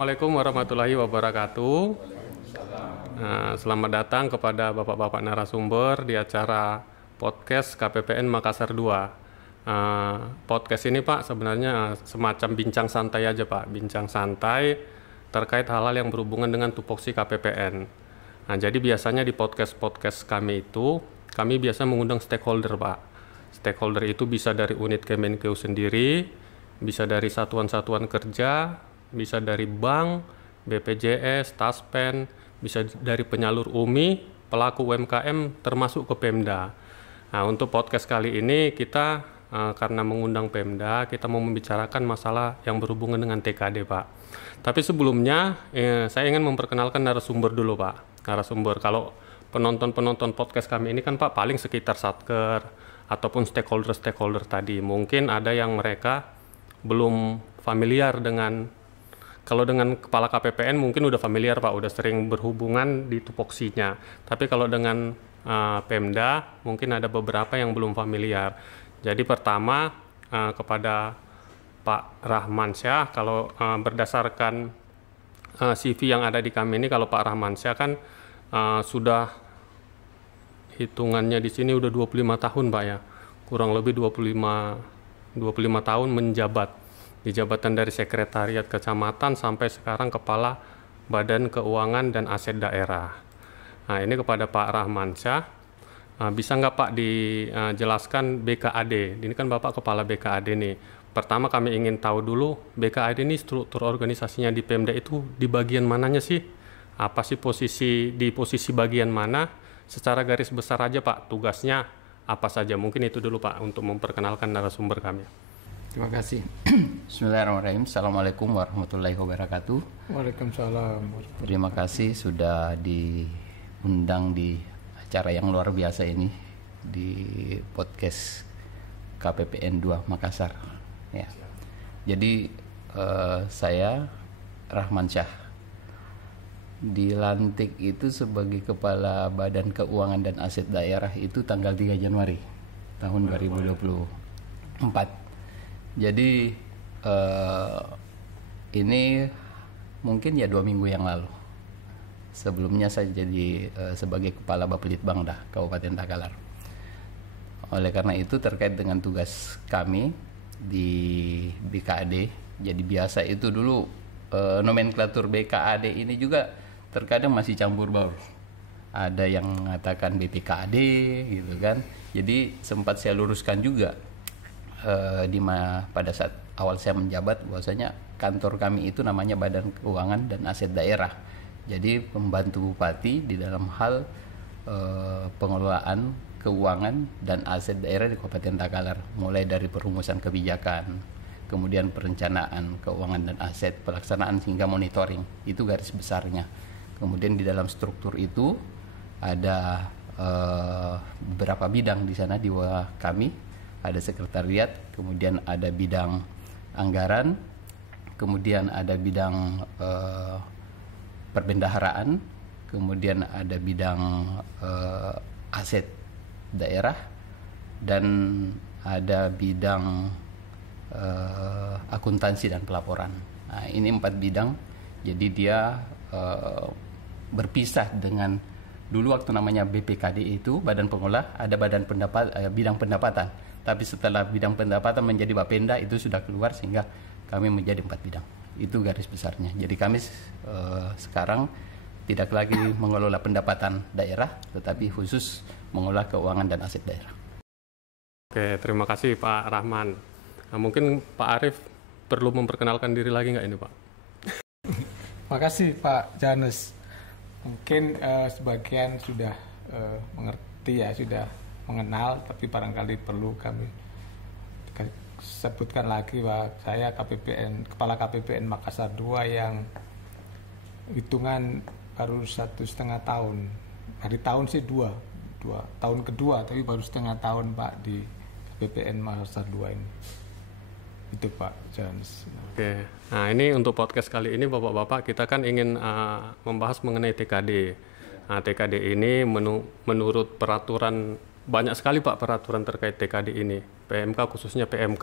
Assalamualaikum warahmatullahi wabarakatuh. Selamat datang kepada Bapak-Bapak narasumber di acara podcast KPPN Makassar 2. Podcast ini Pak sebenarnya semacam bincang santai aja Pak, bincang santai terkait hal-hal yang berhubungan dengan tupoksi KPPN. Nah, jadi biasanya di podcast kami itu, kami biasa mengundang stakeholder Pak. Stakeholder itu bisa dari unit Kemenkeu sendiri, bisa dari satuan-satuan kerja, bisa dari bank, BPJS, Taspen, bisa dari penyalur UMI, pelaku UMKM, termasuk ke Pemda. Nah, untuk podcast kali ini kita karena mengundang Pemda, kita mau membicarakan masalah yang berhubungan dengan TKD, Pak. Tapi sebelumnya, saya ingin memperkenalkan narasumber dulu, Pak. Narasumber, kalau penonton-penonton podcast kami ini kan, Pak, paling sekitar Satker, ataupun stakeholder-stakeholder tadi. Mungkin ada yang mereka belum familiar dengan, kalau dengan kepala KPPN mungkin udah familiar Pak, udah sering berhubungan di tupoksinya. Tapi kalau dengan Pemda mungkin ada beberapa yang belum familiar. Jadi pertama kepada Pak Rahmansyah, kalau berdasarkan CV yang ada di kami ini, kalau Pak Rahmansyah kan sudah hitungannya di sini udah 25 tahun Pak ya. Kurang lebih 25 tahun menjabat di jabatan dari sekretariat kecamatan sampai sekarang kepala Badan Keuangan dan Aset Daerah. Nah, ini kepada Pak Rahmansyah, bisa nggak Pak dijelaskan BKAD? Ini kan Bapak kepala BKAD nih. Pertama kami ingin tahu dulu BKAD ini struktur organisasinya di Pemda itu di bagian mananya sih? Apa sih di posisi bagian mana? Secara garis besar aja Pak, tugasnya apa saja? Mungkin itu dulu Pak untuk memperkenalkan narasumber kami. Terima kasih. Bismillahirrahmanirrahim. Assalamualaikum warahmatullahi wabarakatuh. Waalaikumsalam. Terima kasih sudah diundang di acara yang luar biasa ini di podcast KPPN 2 Makassar. Ya. Jadi saya Rahmansyah dilantik itu sebagai Kepala Badan Keuangan dan Aset Daerah itu tanggal 3 Januari tahun 2024. Jadi ini mungkin ya 2 minggu yang lalu. Sebelumnya saya jadi sebagai Kepala Bapelitbang Kabupaten Takalar. Oleh karena itu terkait dengan tugas kami di BKAD, jadi biasa itu dulu nomenklatur BKAD ini juga terkadang masih campur baur. Ada yang mengatakan BPKAD gitu kan. Jadi sempat saya luruskan juga pada saat awal saya menjabat bahwasanya kantor kami itu namanya Badan Keuangan dan Aset Daerah. Jadi pembantu bupati di dalam hal pengelolaan keuangan dan aset daerah di Kabupaten Takalar, mulai dari perumusan kebijakan, kemudian perencanaan keuangan dan aset, pelaksanaan hingga monitoring. Itu garis besarnya. Kemudian di dalam struktur itu ada beberapa bidang di sana di bawah kami. Ada sekretariat, kemudian ada bidang anggaran, kemudian ada bidang perbendaharaan, kemudian ada bidang aset daerah, dan ada bidang akuntansi dan pelaporan. Nah, ini 4 bidang. Jadi dia berpisah dengan dulu waktu namanya BPKD itu Badan Pengolah, ada bidang pendapatan. Tapi setelah bidang pendapatan menjadi Bapenda itu sudah keluar sehingga kami menjadi 4 bidang. Itu garis besarnya. Jadi kami sekarang tidak lagi mengelola pendapatan daerah, tetapi khusus mengelola keuangan dan aset daerah. Oke, terima kasih Pak Rahman. Nah, mungkin Pak Arief perlu memperkenalkan diri lagi nggak ini Pak? Makasih Pak Janus. Mungkin sebagian sudah mengerti ya, sudah mengenal, tapi barangkali perlu kami sebutkan lagi bahwa saya Kepala KPPN Makassar 2 yang hitungan baru 1,5 tahun. Hari tahun sih 2 tahun kedua, tapi baru setengah tahun Pak di KPPN Makassar 2 ini. Itu Pak Jans. Oke, nah ini untuk podcast kali ini Bapak-Bapak kita kan ingin membahas mengenai TKD. Nah, TKD ini menurut peraturan, banyak sekali Pak peraturan terkait TKD ini, PMK khususnya PMK.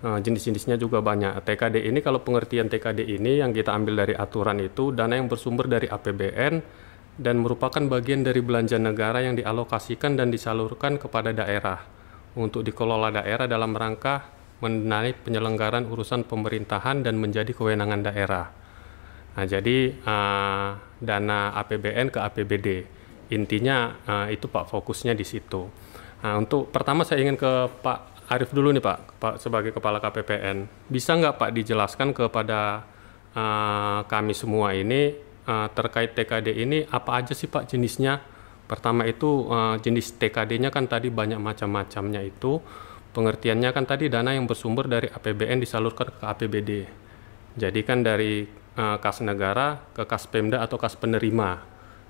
jenis-jenisnya juga banyak. TKD ini, kalau pengertian TKD ini yang kita ambil dari aturan itu, dana yang bersumber dari APBN dan merupakan bagian dari belanja negara yang dialokasikan dan disalurkan kepada daerah untuk dikelola daerah dalam rangka mendanai penyelenggaraan urusan pemerintahan dan menjadi kewenangan daerah. Nah, jadi dana APBN ke APBD. Intinya itu Pak, fokusnya di situ. Nah, untuk pertama saya ingin ke Pak Arif dulu nih Pak sebagai Kepala KPPN. Bisa nggak Pak dijelaskan kepada kami semua ini terkait TKD ini apa aja sih Pak jenisnya? Pertama itu jenis TKD-nya kan tadi banyak macam-macamnya itu. Pengertiannya kan tadi dana yang bersumber dari APBN disalurkan ke APBD. Jadi kan dari kas negara ke kas Pemda atau kas penerima.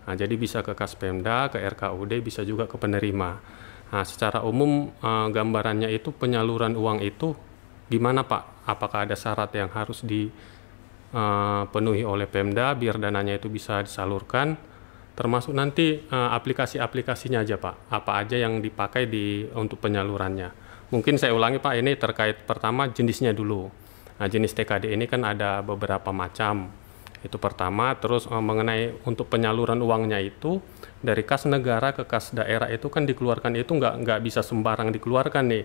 Nah, jadi bisa ke kas Pemda, ke RKUD, bisa juga ke penerima. Nah, secara umum gambarannya itu penyaluran uang itu gimana Pak? Apakah ada syarat yang harus dipenuhi oleh Pemda biar dananya itu bisa disalurkan? Termasuk nanti aplikasi-aplikasinya aja Pak. Apa aja yang dipakai untuk penyalurannya? Mungkin saya ulangi Pak, ini terkait pertama jenisnya dulu. Nah, jenis TKD ini kan ada beberapa macam. Itu pertama, terus mengenai untuk penyaluran uangnya itu dari kas negara ke kas daerah itu kan dikeluarkan itu nggak bisa sembarang dikeluarkan nih.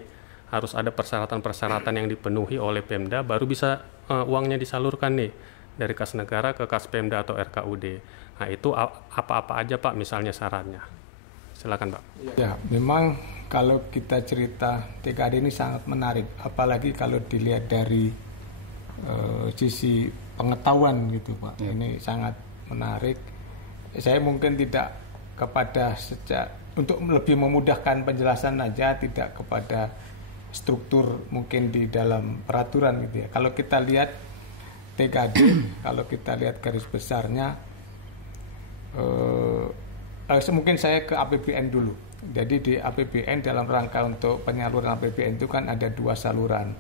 Harus ada persyaratan-persyaratan yang dipenuhi oleh Pemda baru bisa uangnya disalurkan nih dari kas negara ke kas Pemda atau RKUD. Nah, itu apa-apa aja Pak misalnya syaratnya? Silakan Pak. Ya, memang kalau kita cerita TKD ini sangat menarik, apalagi kalau dilihat dari sisi pengetahuan gitu Pak. Ini sangat menarik. Saya mungkin tidak untuk lebih memudahkan penjelasan aja, tidak kepada struktur mungkin di dalam peraturan gitu ya. Kalau kita lihat TKD, kalau kita lihat garis besarnya, mungkin saya ke APBN dulu. Jadi di APBN dalam rangka untuk penyaluran APBN itu kan ada 2 saluran.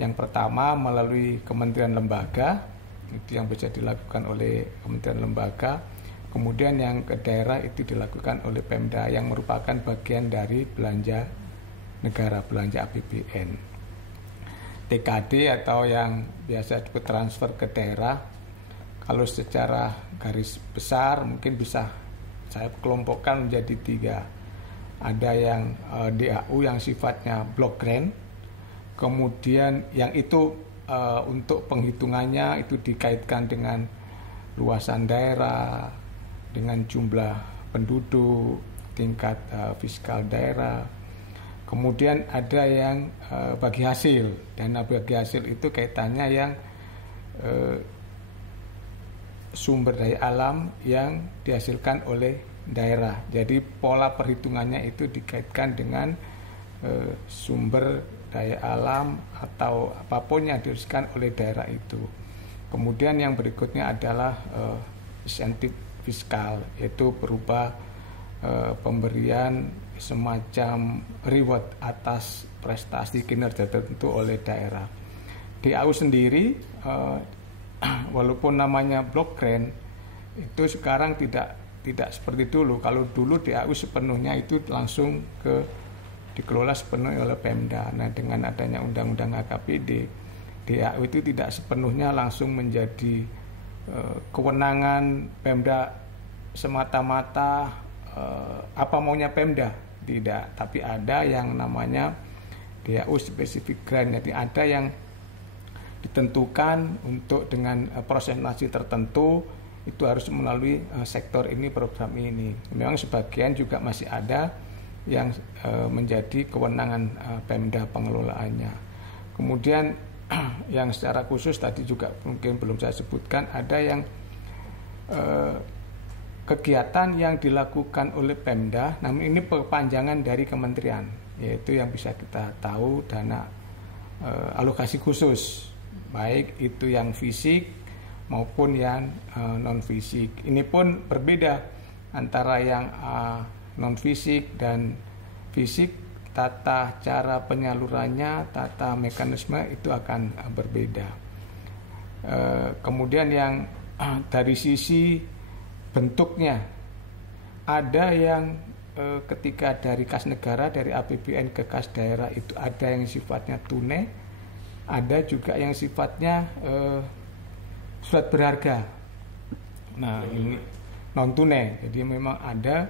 Yang pertama melalui kementerian lembaga, itu yang bisa dilakukan oleh kementerian lembaga. Kemudian yang ke daerah itu dilakukan oleh Pemda yang merupakan bagian dari belanja negara, belanja APBN. TKD atau yang biasa disebut transfer ke daerah, kalau secara garis besar mungkin bisa saya kelompokkan menjadi 3. Ada yang DAU yang sifatnya block grant, kemudian yang itu untuk penghitungannya itu dikaitkan dengan luasan daerah, dengan jumlah penduduk, tingkat fiskal daerah. Kemudian ada yang bagi hasil, dana bagi hasil itu kaitannya yang sumber daya alam yang dihasilkan oleh daerah. Jadi pola perhitungannya itu dikaitkan dengan sumber daya alam atau apapun yang dihasilkan oleh daerah itu. Kemudian yang berikutnya adalah insentif fiskal, yaitu berupa pemberian semacam reward atas prestasi kinerja tertentu oleh daerah. DAU sendiri walaupun namanya block grant itu sekarang tidak seperti dulu. Kalau dulu DAU sepenuhnya itu langsung dikelola sepenuhnya oleh Pemda. Nah, dengan adanya undang-undang AKPD, DAU itu tidak sepenuhnya langsung menjadi kewenangan Pemda semata-mata apa maunya Pemda. Tidak, tapi ada yang namanya DAU spesifik grant. Jadi ada yang ditentukan untuk dengan presentasi tertentu itu harus melalui sektor ini, program ini. Memang sebagian juga masih ada yang menjadi kewenangan Pemda pengelolaannya. Kemudian yang secara khusus tadi juga mungkin belum saya sebutkan, ada yang kegiatan yang dilakukan oleh Pemda, namun ini perpanjangan dari kementerian, yaitu yang bisa kita tahu dana alokasi khusus, baik itu yang fisik maupun yang non fisik. Ini pun berbeda antara yang non fisik dan fisik, tata cara penyalurannya, tata mekanisme itu akan berbeda. Kemudian yang dari sisi bentuknya, ada yang ketika dari kas negara, dari APBN ke kas daerah itu ada yang sifatnya tunai, ada juga yang sifatnya surat berharga. Nah, ini non tunai. Jadi memang ada,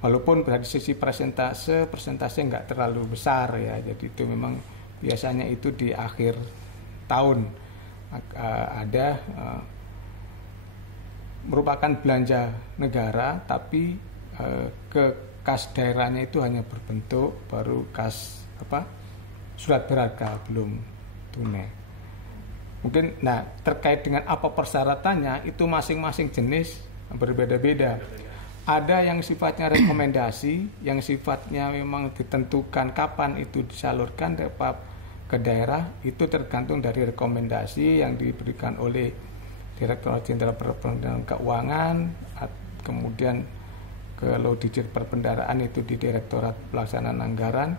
walaupun dari sisi persentase nggak terlalu besar ya. Jadi itu memang biasanya itu di akhir tahun ada merupakan belanja negara, tapi ke kas daerahnya itu hanya berbentuk baru kas surat berharga, belum tunai. Mungkin terkait dengan apa persyaratannya itu masing-masing jenis berbeda-beda. Ada yang sifatnya rekomendasi, yang sifatnya memang ditentukan kapan itu disalurkan ke daerah, itu tergantung dari rekomendasi yang diberikan oleh Direktorat Jenderal Perbendaharaan Keuangan, kemudian kalau di Perbendaharaan itu di Direktorat Pelaksanaan Anggaran.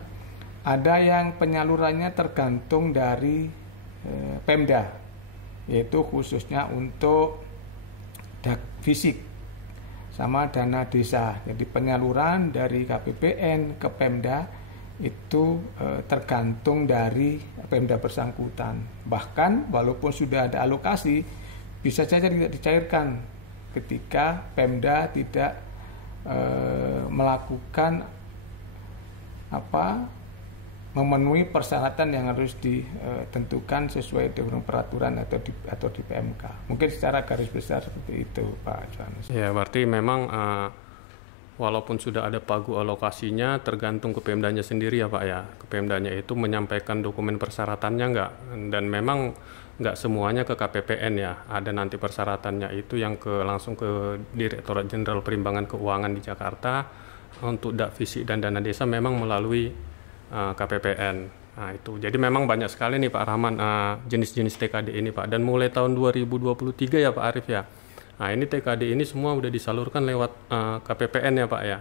Ada yang penyalurannya tergantung dari Pemda, yaitu khususnya untuk fisik sama dana desa. Jadi penyaluran dari KPPN ke Pemda itu tergantung dari Pemda bersangkutan. Bahkan walaupun sudah ada alokasi, bisa saja tidak dicairkan ketika Pemda tidak melakukan memenuhi persyaratan yang harus ditentukan sesuai dengan peraturan atau di PMK. Mungkin secara garis besar seperti itu, Pak Johannes. Ya, berarti memang walaupun sudah ada pagu alokasinya, tergantung ke Pemdanya sendiri ya Pak ya. Ke Pemdanya itu menyampaikan dokumen persyaratannya nggak, dan memang nggak semuanya ke KPPN ya. Ada nanti persyaratannya itu yang langsung ke Direktorat Jenderal Perimbangan Keuangan di Jakarta. Untuk fisik dan dana desa memang melalui KPPN. Nah itu, jadi memang banyak sekali nih Pak Rahman jenis-jenis TKD ini Pak. Dan mulai tahun 2023 ya Pak Arief ya. Nah ini TKD ini semua udah disalurkan lewat KPPN ya Pak ya.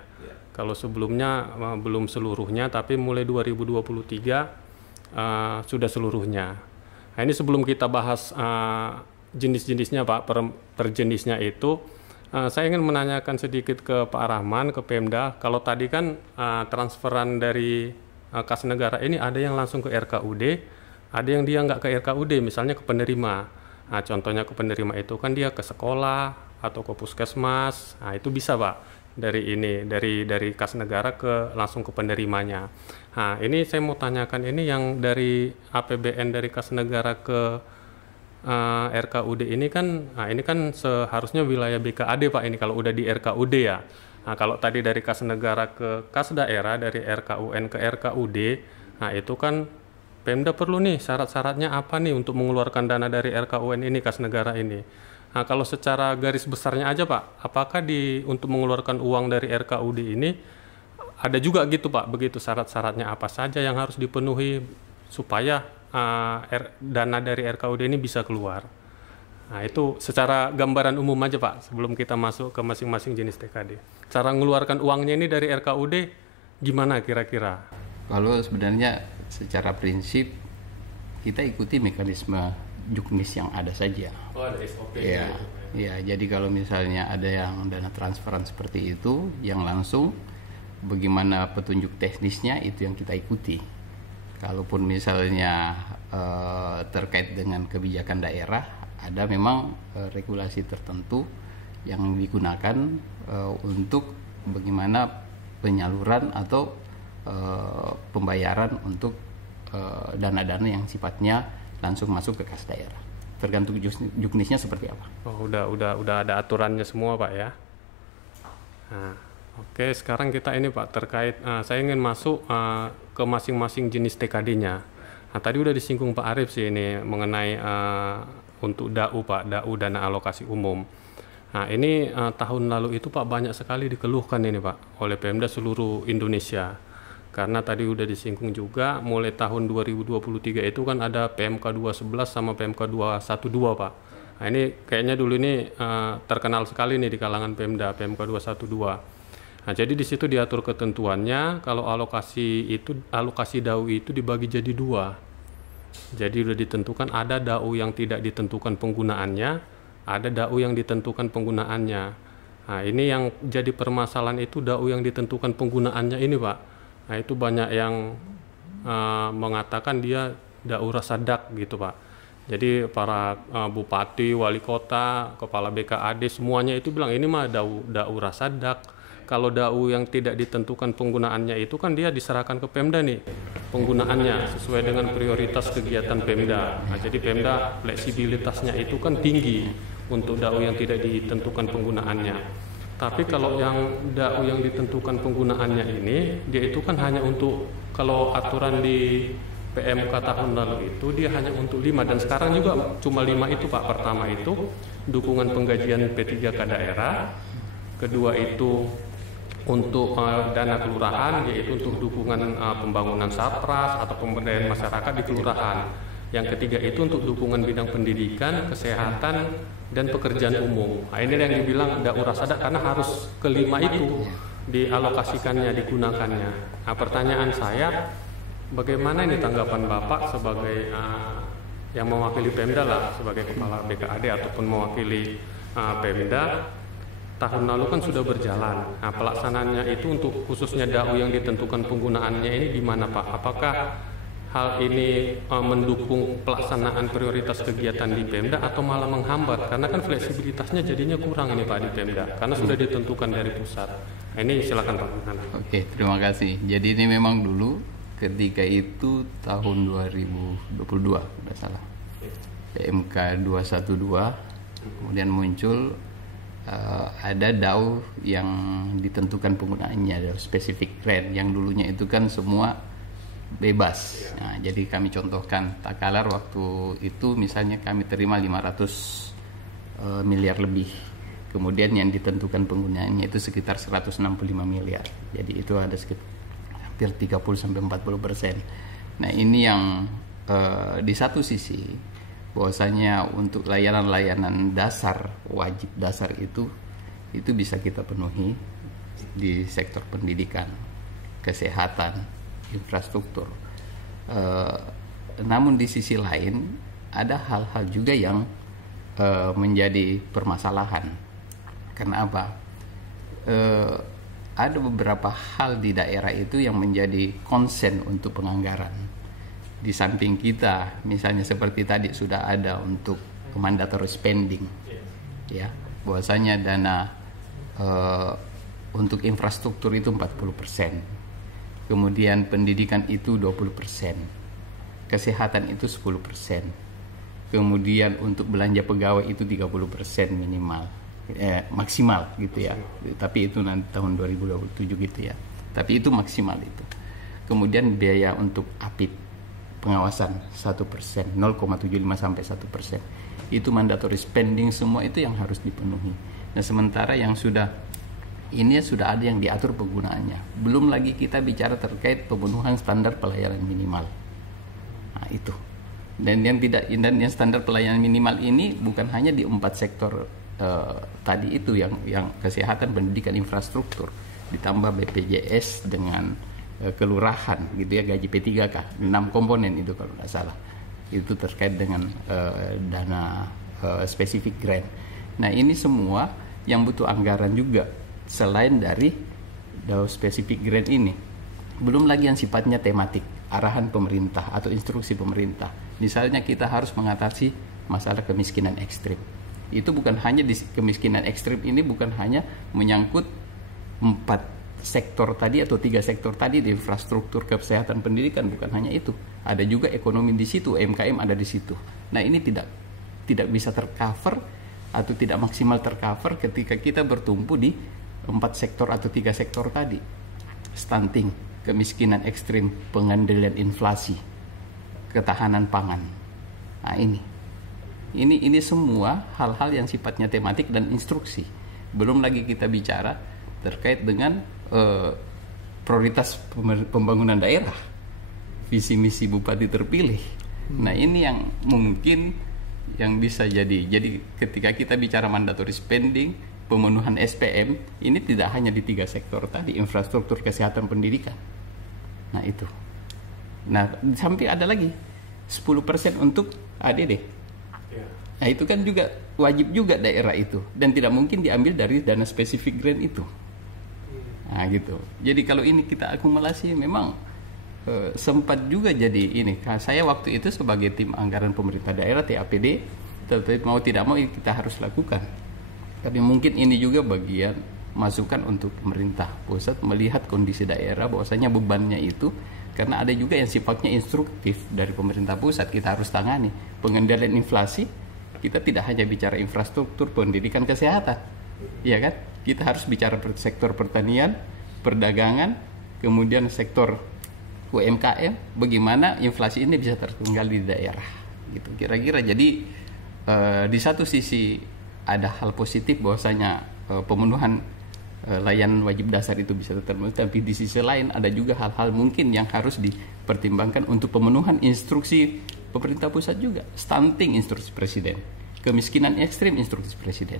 Kalau sebelumnya belum seluruhnya, tapi mulai 2023 sudah seluruhnya. Nah ini sebelum kita bahas jenis-jenisnya Pak, per jenisnya itu, saya ingin menanyakan sedikit ke Pak Rahman, ke Pemda. Kalau tadi kan transferan dari kas negara ini ada yang langsung ke RKUD, ada yang dia nggak ke RKUD, misalnya ke penerima. Nah, contohnya ke penerima itu kan dia ke sekolah atau ke puskesmas. Nah, itu bisa Pak dari kas negara langsung ke penerimanya. Nah, ini saya mau tanyakan, ini yang dari APBN dari kas negara ke RKUD ini kan, ini kan seharusnya wilayah BKAD Pak ini kalau udah di RKUD ya. Nah, kalau tadi dari kas negara ke kas daerah, dari RKUN ke RKUD, nah itu kan Pemda perlu nih syarat-syaratnya apa nih untuk mengeluarkan dana dari RKUN ini, kas negara ini. Nah, kalau secara garis besarnya aja Pak, apakah untuk mengeluarkan uang dari RKUD ini ada juga gitu Pak, begitu syarat-syaratnya apa saja yang harus dipenuhi supaya dana dari RKUD ini bisa keluar. Nah itu secara gambaran umum aja Pak, sebelum kita masuk ke masing-masing jenis TKD. Cara mengeluarkan uangnya ini dari RKUD gimana kira-kira? Kalau sebenarnya secara prinsip kita ikuti mekanisme juknis yang ada saja. Oh, ada SOP. Ya, ya, jadi kalau misalnya ada yang dana transferan seperti itu, yang langsung bagaimana petunjuk teknisnya itu yang kita ikuti. Kalaupun misalnya terkait dengan kebijakan daerah, ada memang regulasi tertentu yang digunakan untuk bagaimana penyaluran atau pembayaran untuk dana-dana yang sifatnya langsung masuk ke kas daerah. Tergantung juknisnya seperti apa. Oh, udah ada aturannya semua Pak ya. Nah, oke, sekarang kita ini Pak terkait saya ingin masuk ke masing-masing jenis TKD-nya. Nah, tadi udah disinggung Pak Arief sih ini mengenai untuk DAU Pak, DAU dana alokasi umum. Nah, ini tahun lalu itu Pak banyak sekali dikeluhkan ini Pak oleh Pemda seluruh Indonesia. Karena tadi udah disinggung juga mulai tahun 2023 itu kan ada PMK 211 sama PMK 212 Pak. Nah, ini kayaknya dulu ini terkenal sekali nih di kalangan Pemda, PMK 212. Nah, jadi di situ diatur ketentuannya kalau alokasi DAU itu dibagi jadi dua. Jadi sudah ditentukan ada DAU yang tidak ditentukan penggunaannya, ada DAU yang ditentukan penggunaannya. Nah, ini yang jadi permasalahan itu DAU yang ditentukan penggunaannya ini Pak. Nah, itu banyak yang mengatakan dia Daura Sadak gitu Pak. Jadi para bupati, wali kota, kepala BKAD semuanya itu bilang ini mah Daura Sadak. Kalau DAU yang tidak ditentukan penggunaannya itu kan dia diserahkan ke Pemda nih penggunaannya sesuai dengan prioritas kegiatan Pemda. Nah, jadi Pemda fleksibilitasnya itu kan tinggi untuk DAU yang tidak ditentukan penggunaannya. Tapi kalau yang DAU yang ditentukan penggunaannya ini, dia itu kan hanya untuk, kalau aturan di PMK tahun lalu itu dia hanya untuk 5, dan sekarang juga cuma 5 itu Pak. Pertama itu dukungan penggajian P3K daerah, kedua itu untuk dana kelurahan, yaitu untuk dukungan pembangunan satras atau pemberdayaan masyarakat di kelurahan. Yang ketiga itu untuk dukungan bidang pendidikan, kesehatan, dan pekerjaan umum. Nah, ini yang dibilang Daura Sadak karena harus kelima itu dialokasikannya, digunakannya. Nah, pertanyaan saya, bagaimana ini tanggapan Bapak sebagai yang mewakili Pemda lah, sebagai kepala BKAD ataupun mewakili Pemda? Tahun lalu kan sudah berjalan. Nah, pelaksanaannya itu untuk khususnya DAU yang ditentukan penggunaannya ini gimana Pak? Apakah hal ini mendukung pelaksanaan prioritas kegiatan di Pemda atau malah menghambat? Karena kan fleksibilitasnya jadinya kurang ini Pak di Pemda, karena sudah ditentukan dari pusat. Nah, ini silakan Pak. Oke, terima kasih. Jadi ini memang dulu ketika itu tahun 2022, tidak salah. PMK 212, kemudian muncul ada DAU yang ditentukan penggunaannya, ada spesifik grant, yang dulunya itu kan semua bebas. Nah, jadi kami contohkan Takalar waktu itu misalnya kami terima 500 miliar lebih. Kemudian yang ditentukan penggunaannya itu sekitar 165 miliar. Jadi itu ada sekitar hampir 30-40%. Nah, ini yang di satu sisi bahwasanya untuk layanan-layanan dasar, wajib dasar itu bisa kita penuhi di sektor pendidikan, kesehatan, infrastruktur. Namun di sisi lain ada hal-hal juga yang menjadi permasalahan. Kenapa? Ada beberapa hal di daerah itu yang menjadi konsen untuk penganggaran. Di samping kita, misalnya seperti tadi sudah ada untuk mandatory spending, ya, bahwasanya dana untuk infrastruktur itu 40%, kemudian pendidikan itu 20%, kesehatan itu 10%, kemudian untuk belanja pegawai itu 30% minimal, maksimal gitu ya, tapi itu nanti tahun 2027 gitu ya, tapi itu maksimal itu. Kemudian biaya untuk APIP pengawasan 1%, 0,75 sampai 1%. Itu mandatory spending, semua itu yang harus dipenuhi. Nah, sementara yang sudah ada yang diatur penggunaannya. Belum lagi kita bicara terkait pemenuhan standar pelayanan minimal. Nah, itu. Dan yang standar pelayanan minimal ini bukan hanya di 4 sektor tadi itu yang kesehatan, pendidikan, infrastruktur, ditambah BPJS dengan kelurahan gitu ya, gaji P3K, 6 komponen itu kalau tidak salah, itu terkait dengan dana spesifik grant. Nah, ini semua yang butuh anggaran juga selain dari DAU spesifik grant ini. Belum lagi yang sifatnya tematik, arahan pemerintah atau instruksi pemerintah. Misalnya kita harus mengatasi masalah kemiskinan ekstrim. Itu bukan hanya di kemiskinan ekstrim ini bukan hanya menyangkut 4 sektor tadi atau 3 sektor tadi di infrastruktur, kesehatan, pendidikan, bukan hanya itu. Ada juga ekonomi di situ, UMKM ada di situ. Nah, ini tidak bisa tercover atau tidak maksimal tercover ketika kita bertumpu di 4 sektor atau 3 sektor tadi. Stunting, kemiskinan ekstrim, pengendalian inflasi, ketahanan pangan. Nah, ini semua hal-hal yang sifatnya tematik dan instruksi. Belum lagi kita bicara terkait dengan prioritas pembangunan daerah, visi misi bupati terpilih. Nah, ini yang mungkin yang bisa jadi ketika kita bicara mandatory spending, pemenuhan SPM, ini tidak hanya di 3 sektor tadi, infrastruktur, kesehatan, pendidikan. Nah, itu. Nah, sampai ada lagi 10% untuk ADD. Nah, itu kan juga wajib juga daerah itu, dan tidak mungkin diambil dari dana spesifik grant itu. Nah, gitu. Jadi kalau ini kita akumulasi memang sempat juga jadi ini. Saya waktu itu sebagai tim anggaran pemerintah daerah TAPD, tetapi mau tidak mau kita harus lakukan. Tapi mungkin ini juga bagian masukan untuk pemerintah pusat melihat kondisi daerah, bahwasanya bebannya itu, karena ada juga yang sifatnya instruktif dari pemerintah pusat kita harus tangani. Pengendalian inflasi, kita tidak hanya bicara infrastruktur, pendidikan, kesehatan, ya kan? Kita harus bicara sektor pertanian, perdagangan, kemudian sektor UMKM, bagaimana inflasi ini bisa terkendali di daerah, gitu kira-kira. Jadi di satu sisi ada hal positif bahwasanya pemenuhan layanan wajib dasar itu bisa terpenuhi, tapi di sisi lain ada juga hal-hal mungkin yang harus dipertimbangkan untuk pemenuhan instruksi pemerintah pusat juga. Stunting instruksi presiden, kemiskinan ekstrim instruksi presiden,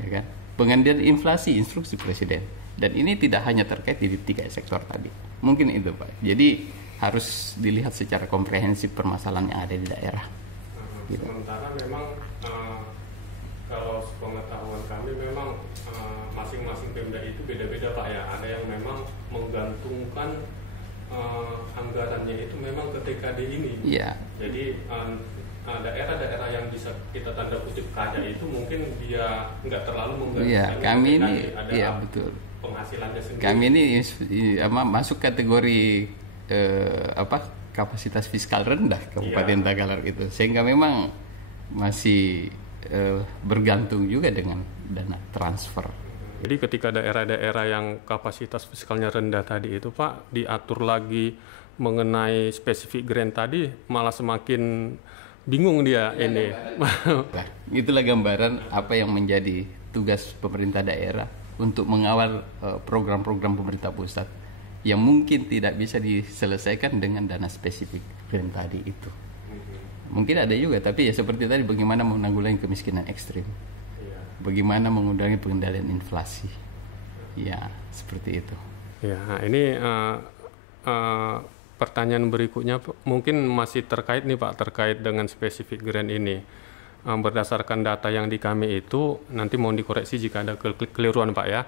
ya kan? Pengendalian inflasi instruksi presiden. Dan ini tidak hanya terkait di 3 sektor tadi. Mungkin itu Pak. Jadi harus dilihat secara komprehensif permasalahan yang ada di daerah. Gitu. Sementara memang kalau pengetahuan kami memang masing-masing Pemda itu beda-beda Pak ya. Ada yang memang menggantungkan anggarannya itu memang ke TKD ini. Iya. Jadi daerah-daerah yang bisa kita tanda kutip kaya itu mungkin dia nggak terlalu menggantungkan. Iya, kami ini iya betul. Penghasilannya sendiri. Kami ini masuk kategori kapasitas fiskal rendah Kabupaten Takalar itu, sehingga memang masih bergantung juga dengan dana transfer. Jadi ketika daerah-daerah yang kapasitas fiskalnya rendah tadi itu Pak diatur lagi mengenai spesifik grant tadi, malah semakin bingung dia ini. Nah, itulah gambaran apa yang menjadi tugas pemerintah daerah untuk mengawal program-program pemerintah pusat yang mungkin tidak bisa diselesaikan dengan dana spesifik grant tadi itu. Mungkin ada juga, tapi ya seperti tadi, bagaimana menanggulangi kemiskinan ekstrim, bagaimana mengurangi pengendalian inflasi, ya seperti itu. Ya, ini pertanyaan berikutnya mungkin masih terkait nih Pak, terkait dengan spesifik grant ini. Berdasarkan data yang di kami itu, nanti mohon dikoreksi jika ada kekeliruan Pak ya.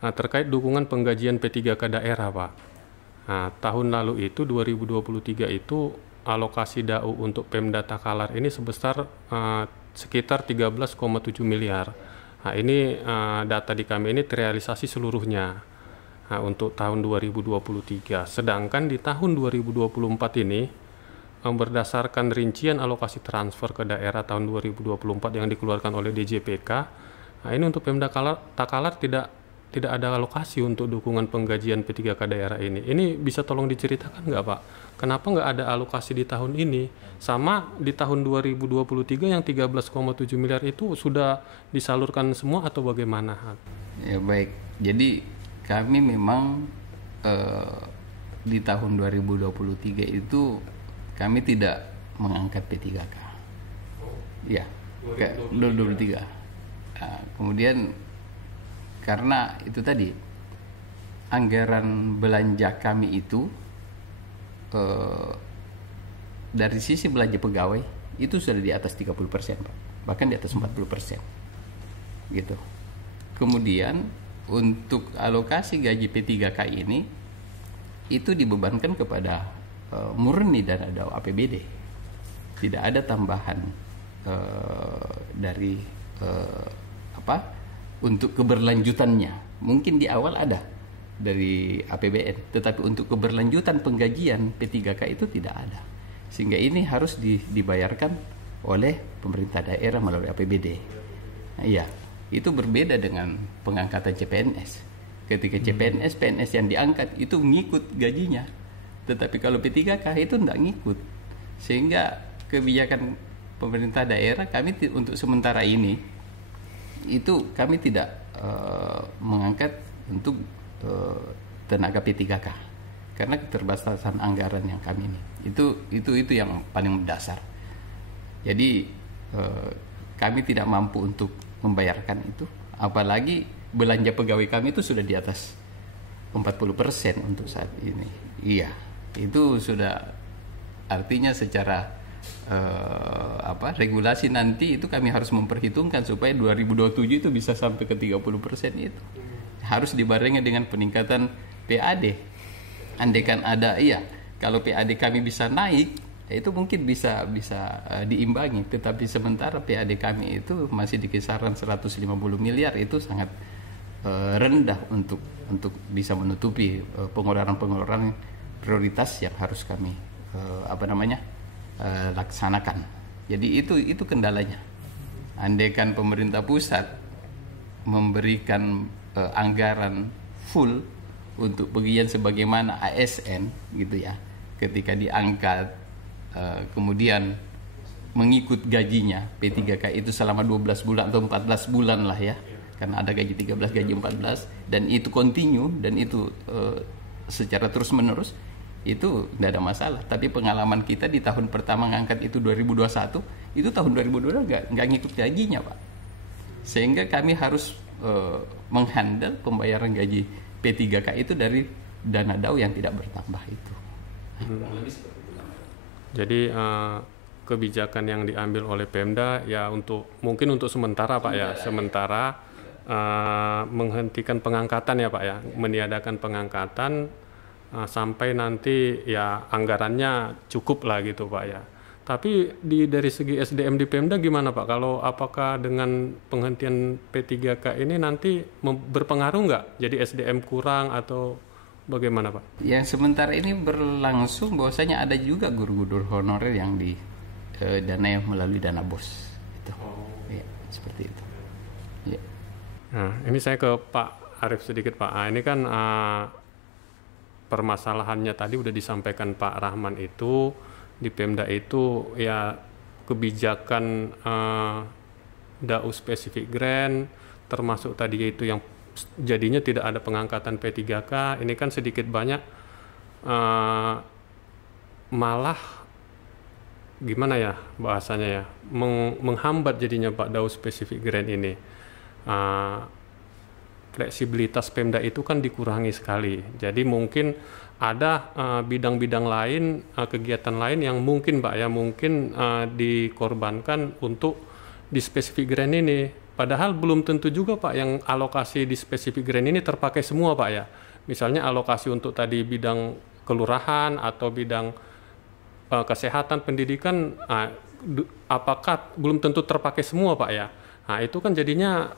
Terkait dukungan penggajian P3K daerah Pak. Tahun lalu itu 2023 itu alokasi DAU untuk Pemda Takalar ini sebesar sekitar 13,7 miliar. Ini data di kami ini terrealisasi seluruhnya untuk tahun 2023. Sedangkan di tahun 2024 ini berdasarkan rincian alokasi transfer ke daerah tahun 2024 yang dikeluarkan oleh DJPK, ini untuk Pemda Takalar tidak ada alokasi untuk dukungan penggajian P3K daerah ini. Ini bisa tolong diceritakan nggak Pak? Kenapa nggak ada alokasi di tahun ini? Sama di tahun 2023 yang 13,7 miliar itu sudah disalurkan semua atau bagaimana? Ya baik, jadi kami memang di tahun 2023 itu kami tidak mengangkat P3K. Ya, 2023. Kemudian karena itu tadi anggaran belanja kami itu dari sisi belanja pegawai itu sudah di atas 30%, Pak. Bahkan di atas 40%. Gitu. Kemudian untuk alokasi gaji P3K ini itu dibebankan kepada murni dana DAU APBD. Tidak ada tambahan dari untuk keberlanjutannya. Mungkin di awal ada dari APBN, tetapi untuk keberlanjutan penggajian P3K itu tidak ada. Sehingga ini harus dibayarkan oleh pemerintah daerah melalui APBD. Nah, iya, itu berbeda dengan pengangkatan CPNS. Ketika CPNS, PNS yang diangkat itu ngikut gajinya. Tetapi kalau P3K itu tidak ngikut. Sehingga kebijakan pemerintah daerah kami untuk sementara ini itu kami tidak mengangkat untuk tenaga P3K karena keterbatasan anggaran yang kami ini. Itu yang paling mendasar. Jadi kami tidak mampu untuk membayarkan itu. Apalagi belanja pegawai kami itu sudah di atas 40% untuk saat ini. Iya, itu sudah artinya secara regulasi nanti itu kami harus memperhitungkan supaya 2027 itu bisa sampai ke 30% itu. Harus dibarengi dengan peningkatan PAD. andaikan ada, kalau PAD kami bisa naik, itu mungkin bisa diimbangi. Tetapi sementara PAD kami itu masih di kisaran 150 miliar, itu sangat rendah untuk bisa menutupi pengeluaran prioritas yang harus kami laksanakan. Jadi itu kendalanya. Andaikan pemerintah pusat memberikan anggaran full untuk bagian sebagaimana ASN gitu ya, ketika diangkat kemudian mengikut gajinya P3K itu selama 12 bulan atau 14 bulan lah ya, karena ada gaji 13, gaji 14, dan itu continue, dan itu secara terus menerus, itu tidak ada masalah. Tapi pengalaman kita di tahun pertama ngangkat itu 2021, itu tahun 2022 nggak ngikut gajinya Pak, sehingga kami harus menghandle pembayaran gaji P3K itu dari dana DAU yang tidak bertambah itu. Jadi kebijakan yang diambil oleh Pemda ya mungkin untuk sementara Pak ya, sementara menghentikan pengangkatan ya Pak ya, meniadakan pengangkatan sampai nanti ya anggarannya cukup lah gitu Pak ya. Tapi dari segi SDM di Pemda gimana Pak? Apakah dengan penghentian P3K ini nanti berpengaruh nggak? Jadi SDM kurang atau bagaimana Pak? Yang sementara ini berlangsung bahwasanya ada juga guru-guru honorer yang didanai melalui dana BOS. Itu. Ya, seperti itu. Ya. Nah, ini saya ke Pak Arief sedikit Pak. Ini kan permasalahannya tadi udah disampaikan Pak Rahman, itu di Pemda itu ya kebijakan DAU spesifik grant, termasuk tadi itu yang jadinya tidak ada pengangkatan P3K. Ini kan sedikit banyak malah gimana ya bahasanya ya, menghambat jadinya Pak DAU spesifik grant ini. Fleksibilitas Pemda itu kan dikurangi sekali. Jadi mungkin ada bidang-bidang lain, kegiatan lain yang mungkin Pak ya, mungkin dikorbankan untuk di spesifik grant ini. Padahal belum tentu juga Pak yang alokasi di spesifik grant ini terpakai semua Pak ya. Misalnya alokasi untuk tadi bidang kelurahan atau bidang kesehatan, pendidikan, apakah belum tentu terpakai semua Pak ya. Nah itu kan jadinya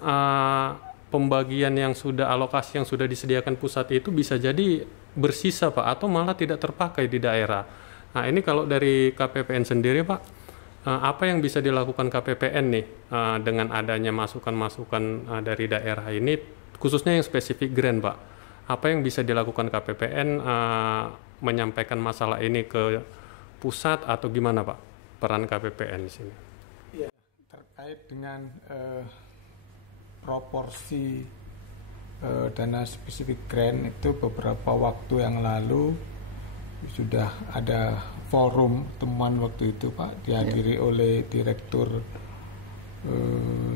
pembagian yang sudah, alokasi yang sudah disediakan pusat itu bisa jadi bersisa Pak, atau malah tidak terpakai di daerah. Nah ini kalau dari KPPN sendiri Pak, apa yang bisa dilakukan KPPN nih dengan adanya masukan-masukan dari daerah ini, khususnya yang spesifik grant Pak? Apa yang bisa dilakukan KPPN menyampaikan masalah ini ke pusat, atau gimana Pak peran KPPN di sini? Ya, terkait dengan proporsi dana spesifik grant itu, beberapa waktu yang lalu sudah ada forum temuan waktu itu Pak, dihadiri oleh direktur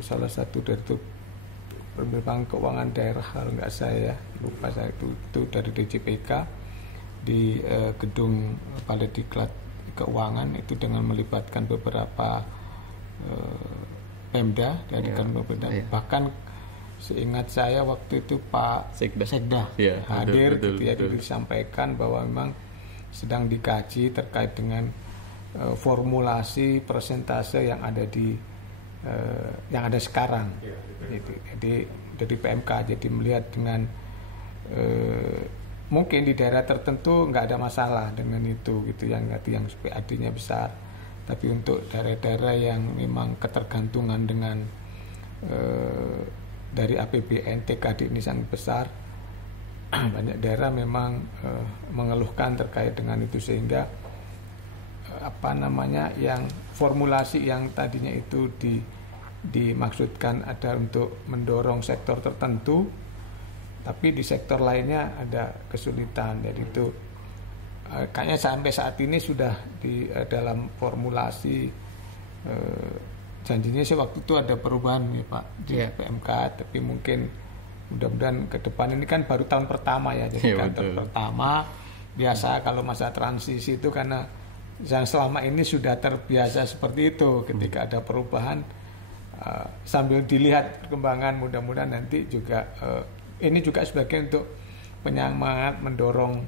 salah satu direktur Pemerintah Keuangan Daerah, kalau nggak saya lupa saya itu dari DJPK di gedung Balai Diklat Keuangan itu, dengan melibatkan beberapa Pemda dari Pemda. Bahkan seingat saya waktu itu Pak Sekda hadir, betul. Disampaikan bahwa memang sedang dikaji terkait dengan formulasi persentase yang ada yang ada sekarang. Jadi dari PMK, jadi melihat dengan mungkin di daerah tertentu nggak ada masalah dengan itu gitu, yang PAD-nya besar. Tapi untuk daerah-daerah yang memang ketergantungan dengan dari APBN TKD ini sangat besar, banyak daerah memang mengeluhkan terkait dengan itu, sehingga yang formulasi yang tadinya itu dimaksudkan ada untuk mendorong sektor tertentu, tapi di sektor lainnya ada kesulitan. Jadi itu kayaknya sampai saat ini sudah di dalam formulasi, janjinya sih waktu itu ada perubahan ya Pak di PMK, tapi mungkin mudah-mudahan ke depan, ini kan baru tahun pertama ya, jadi tahun pertama biasa kalau masa transisi itu, karena yang selama ini sudah terbiasa seperti itu, ketika ada perubahan sambil dilihat perkembangan, mudah-mudahan nanti juga ini juga sebagai untuk penyemangat mendorong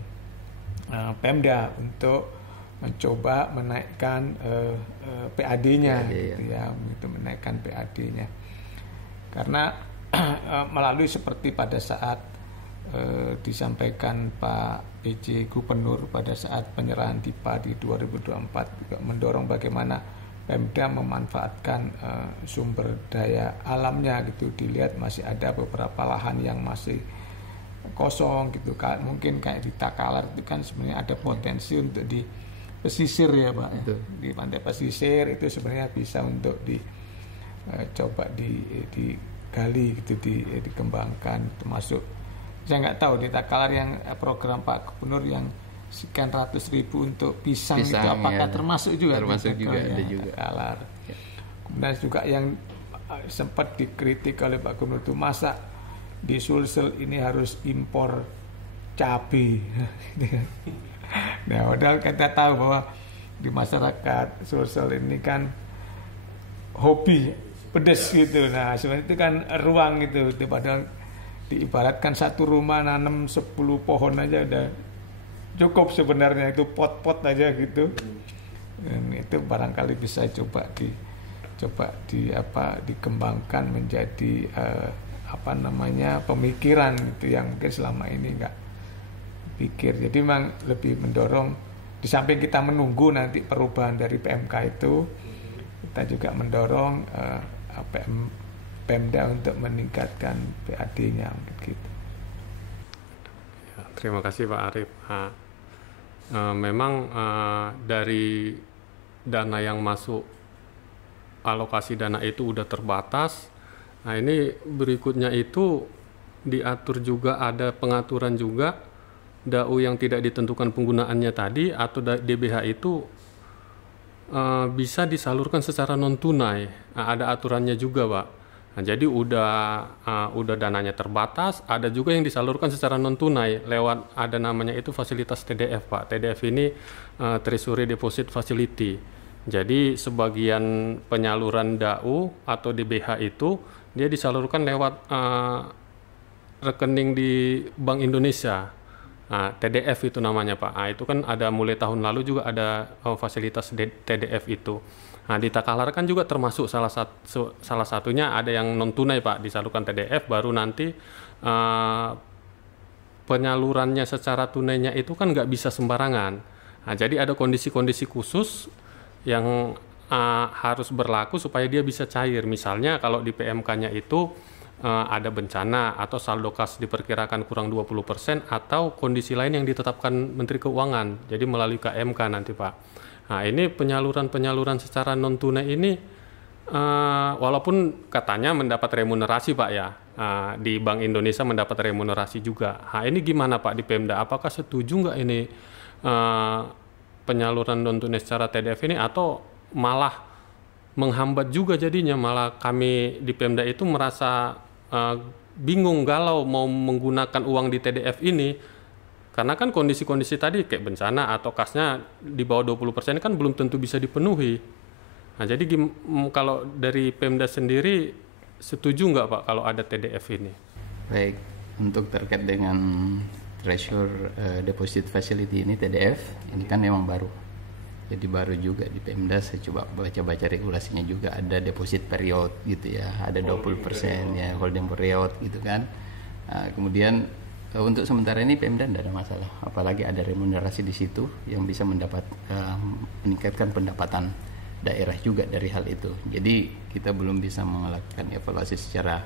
Pemda untuk mencoba menaikkan PAD-nya, gitu ya, itu menaikkan PAD-nya. Karena melalui seperti pada saat disampaikan Pak PJ Gubernur pada saat penyerahan TIPA di 2024 juga mendorong bagaimana Pemda memanfaatkan sumber daya alamnya gitu. Dilihat masih ada beberapa lahan yang masih kosong gitu, mungkin kayak di Takalar itu kan sebenarnya ada potensi untuk di pesisir ya Pak. Di pantai pesisir itu sebenarnya bisa untuk coba digali gitu, dikembangkan, termasuk saya nggak tahu di Takalar yang program Pak Gubernur yang sekian ratus ribu untuk pisang itu apakah termasuk juga ada juga Takalar. Kemudian juga yang sempat dikritik oleh Pak Gubernur itu, masa di Sulsel ini harus impor cabai. Nah, padahal kita tahu bahwa di masyarakat Sulsel ini kan hobi pedas gitu. Nah, sebenarnya itu kan ruang itu padahal diibaratkan satu rumah nanam 10 pohon aja udah cukup sebenarnya, itu pot-pot aja gitu. Dan itu barangkali bisa coba dikembangkan menjadi pemikiran gitu yang mungkin selama ini nggak pikir. Jadi memang lebih mendorong, di samping kita menunggu nanti perubahan dari PMK itu, kita juga mendorong Pemda untuk meningkatkan PAD-nya gitu. Ya, terima kasih Pak Arief. Memang dari dana yang masuk, alokasi dana itu udah terbatas. Nah, ini berikutnya itu diatur juga, ada pengaturan juga DAU yang tidak ditentukan penggunaannya tadi atau DBH itu bisa disalurkan secara non tunai. Nah, ada aturannya juga Pak. Nah, jadi udah dananya terbatas, ada juga yang disalurkan secara non tunai lewat, ada namanya itu fasilitas TDF Pak. TDF ini Treasury Deposit Facility. Jadi sebagian penyaluran DAU atau DBH itu dia disalurkan lewat rekening di Bank Indonesia. Nah, TDF itu namanya Pak. Nah, itu kan ada mulai tahun lalu juga ada fasilitas TDF itu. Nah, di Takalar kan juga termasuk salah satunya ada yang non tunai Pak, disalurkan TDF, baru nanti penyalurannya secara tunainya itu kan nggak bisa sembarangan. Nah, jadi ada kondisi-kondisi khusus yang harus berlaku supaya dia bisa cair. Misalnya kalau di PMK-nya itu ada bencana atau saldo kas diperkirakan kurang 20% atau kondisi lain yang ditetapkan Menteri Keuangan, jadi melalui KMK nanti Pak. Nah, ini penyaluran secara non tunai ini walaupun katanya mendapat remunerasi Pak ya, di Bank Indonesia mendapat remunerasi juga. Nah, ini gimana Pak di Pemda, apakah setuju nggak ini penyaluran non tunai secara TDF ini, atau malah menghambat juga jadinya, malah kami di Pemda itu merasa bingung galau mau menggunakan uang di TDF ini, karena kan kondisi-kondisi tadi kayak bencana atau kasnya di bawah 20% kan belum tentu bisa dipenuhi. Nah, jadi kalau dari Pemda sendiri setuju nggak Pak kalau ada TDF ini? Baik, untuk terkait dengan Treasure Deposit Facility ini TDF, ini kan memang baru. Jadi baru juga di Pemda, saya coba baca-baca regulasinya juga ada deposit period gitu ya, ada 20% ya holding period gitu kan. Kemudian untuk sementara ini Pemda tidak ada masalah, apalagi ada remunerasi di situ yang bisa meningkatkan pendapatan daerah juga dari hal itu. Jadi kita belum bisa melakukan evaluasi secara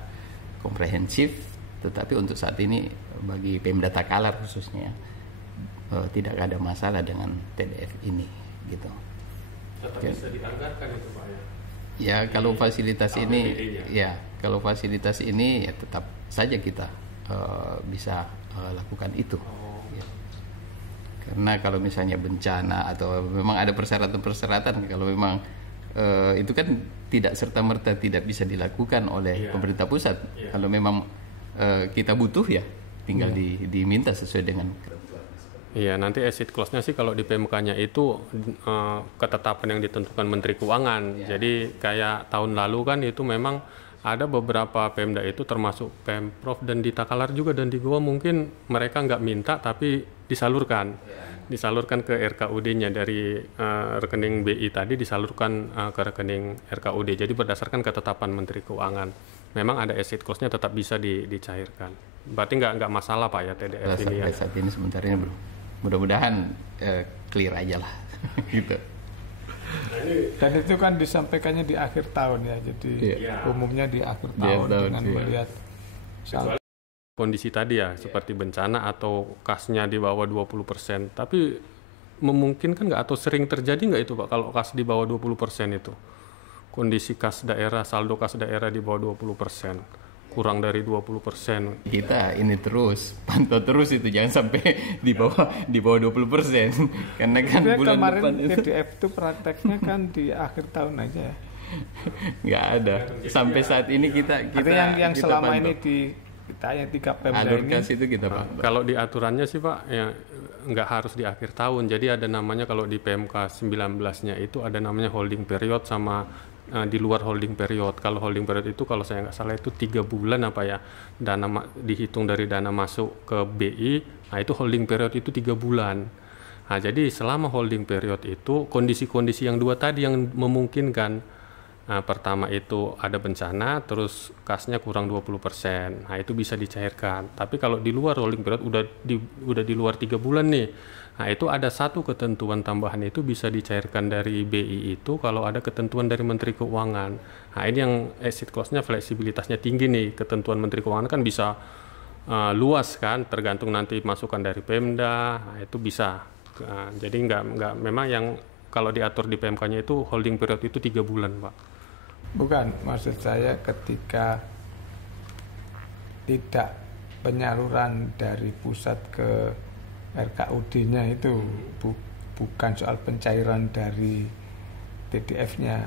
komprehensif, tetapi untuk saat ini bagi Pemda Takalar khususnya tidak ada masalah dengan TDF ini gitu. Tetap bisa dianggarkan itu Pak ya? Ya, kalau fasilitas ini ya, kalau fasilitas ini ya tetap saja kita bisa lakukan itu. Ya. Karena kalau misalnya bencana atau memang ada persyaratan-persyaratan, kalau memang itu kan tidak serta-merta tidak bisa dilakukan oleh pemerintah pusat. Kalau memang kita butuh ya tinggal diminta sesuai dengan. Iya, nanti exit clause-nya sih kalau di PMK-nya itu ketetapan yang ditentukan Menteri Keuangan. Jadi kayak tahun lalu kan itu memang ada beberapa Pemda itu termasuk Pemprov dan di Takalar juga dan di Goa mungkin mereka nggak minta tapi disalurkan. disalurkan ke RKUD-nya dari rekening BI tadi disalurkan ke rekening RKUD. Jadi berdasarkan ketetapan Menteri Keuangan, memang ada asset cost-nya tetap bisa dicairkan. Berarti nggak masalah Pak ya TDF ini ya? Saat ini sebentar ini bro, mudah-mudahan clear aja lah. Gitu. Dan itu kan disampaikannya di akhir tahun ya, jadi umumnya di akhir tahun dengan melihat kondisi tadi ya, seperti bencana atau kasnya di bawah 20%. Tapi memungkinkan nggak atau sering terjadi nggak itu Pak kalau kas di bawah 20% itu? Kondisi kas daerah, saldo kas daerah di bawah 20%, kurang dari 20%. Kita ini terus pantau terus itu, jangan sampai di bawah 20%. Karena kan bulan kemarin depan itu TDF itu prakteknya kan di akhir tahun aja. nggak ada. Sampai saat ini kita yang kita selama pantau. ini kita yang 3 Pemda alurkan ini itu kita pantau. Kalau di aturannya sih Pak, ya nggak harus di akhir tahun. Jadi ada namanya kalau di PMK 19-nya itu ada namanya holding period sama di luar holding period. Kalau holding period itu kalau saya nggak salah itu 3 bulan apa ya, dihitung dari dana masuk ke BI. Nah itu holding period itu 3 bulan. Nah jadi selama holding period itu kondisi-kondisi yang dua tadi yang memungkinkan. Nah, pertama itu ada bencana, terus kasnya kurang 20%. Nah, itu bisa dicairkan. Tapi kalau di luar rolling period udah di luar 3 bulan nih. Nah, itu ada satu ketentuan tambahan itu bisa dicairkan dari BI itu kalau ada ketentuan dari Menteri Keuangan. Nah, ini yang asset cost-nya fleksibilitasnya tinggi nih. Ketentuan Menteri Keuangan kan bisa luas kan, tergantung nanti masukan dari Pemda. Nah, itu bisa. Jadi nggak memang yang kalau diatur di PMK-nya itu holding period itu 3 bulan, Pak. bukan, maksud saya ketika tidak penyaluran dari pusat ke RKUD-nya itu bukan soal pencairan dari TDF-nya,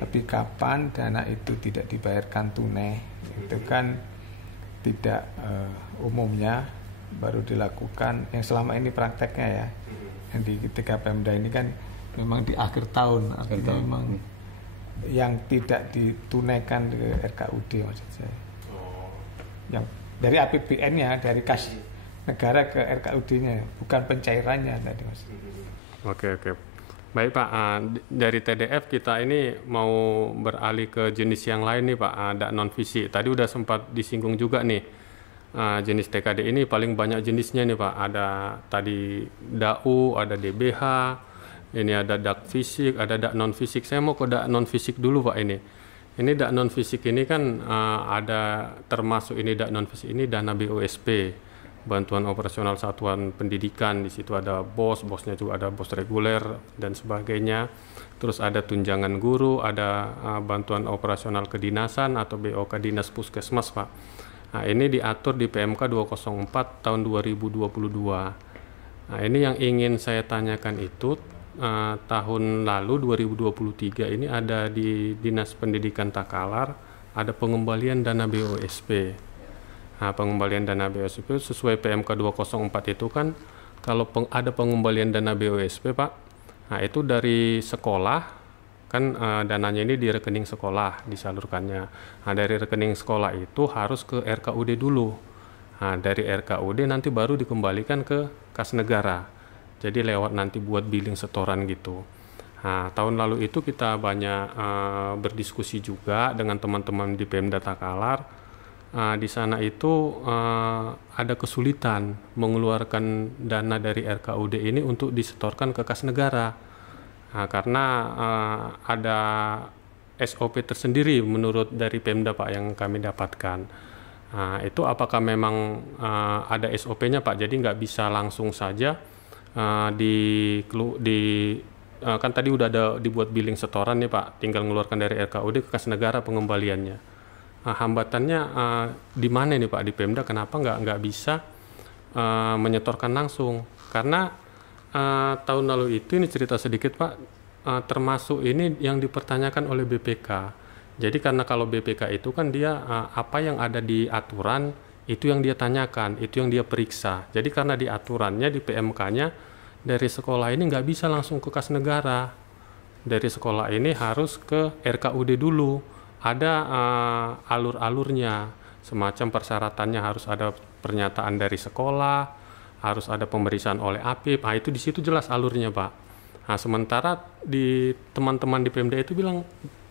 tapi kapan dana itu tidak dibayarkan tunai itu kan tidak umumnya baru dilakukan yang selama ini prakteknya ya. Yang di ketika Pemda ini kan memang di akhir tahun, artinya memang yang tidak ditunaikan ke RKUD maksud saya. Yang dari APBN-nya, dari kas negara ke RKUD-nya, bukan pencairannya tadi Mas. Oke. Baik Pak, dari TDF kita ini mau beralih ke jenis yang lain nih Pak, ada non fisik. Tadi udah sempat disinggung juga nih, jenis TKD ini paling banyak jenisnya nih Pak. Ada tadi DAU, ada DBH, ini ada DAK fisik, ada DAK non fisik. Saya mau ke DAK non fisik dulu Pak ini. Ini DAK non fisik ini kan ada termasuk ini DAK non fisik ini dana BOSP. Bantuan operasional satuan pendidikan, di situ ada bosnya juga ada bos reguler dan sebagainya. Terus ada tunjangan guru, ada bantuan operasional kedinasan atau BOK Dinas Puskesmas Pak. Nah ini diatur di PMK 204 tahun 2022. Nah ini yang ingin saya tanyakan itu, tahun lalu 2023 ini ada di Dinas Pendidikan Takalar ada pengembalian dana BOSP. Nah, pengembalian dana BOSP sesuai PMK 204 itu kan kalau ada pengembalian dana BOSP Pak, nah itu dari sekolah kan dananya ini di rekening sekolah disalurkannya. Nah dari rekening sekolah itu harus ke RKUD dulu. Nah dari RKUD nanti baru dikembalikan ke kas negara. Jadi lewat nanti buat billing setoran gitu. Nah tahun lalu itu kita banyak berdiskusi juga dengan teman-teman di Pemda Takalar. Di sana itu ada kesulitan mengeluarkan dana dari RKUD ini untuk disetorkan ke kas negara. Karena ada SOP tersendiri menurut dari Pemda Pak yang kami dapatkan. Itu apakah memang ada SOP-nya Pak? Jadi nggak bisa langsung saja kan tadi udah ada dibuat billing setoran nih Pak, tinggal mengeluarkan dari RKUD ke kas negara pengembaliannya. Hambatannya di mana nih Pak di Pemda? Kenapa nggak bisa menyetorkan langsung? Karena tahun lalu itu ini cerita sedikit Pak, termasuk ini yang dipertanyakan oleh BPK. Jadi karena kalau BPK itu kan dia apa yang ada di aturan itu yang dia tanyakan, itu yang dia periksa. Jadi karena di aturannya di PMK-nya dari sekolah ini nggak bisa langsung ke kas negara. Dari sekolah ini harus ke RKUD dulu. Ada alur-alurnya, semacam persyaratannya harus ada pernyataan dari sekolah, harus ada pemeriksaan oleh APIP. Nah, itu di situ jelas alurnya, Pak. Nah, sementara di teman-teman di Pemda itu bilang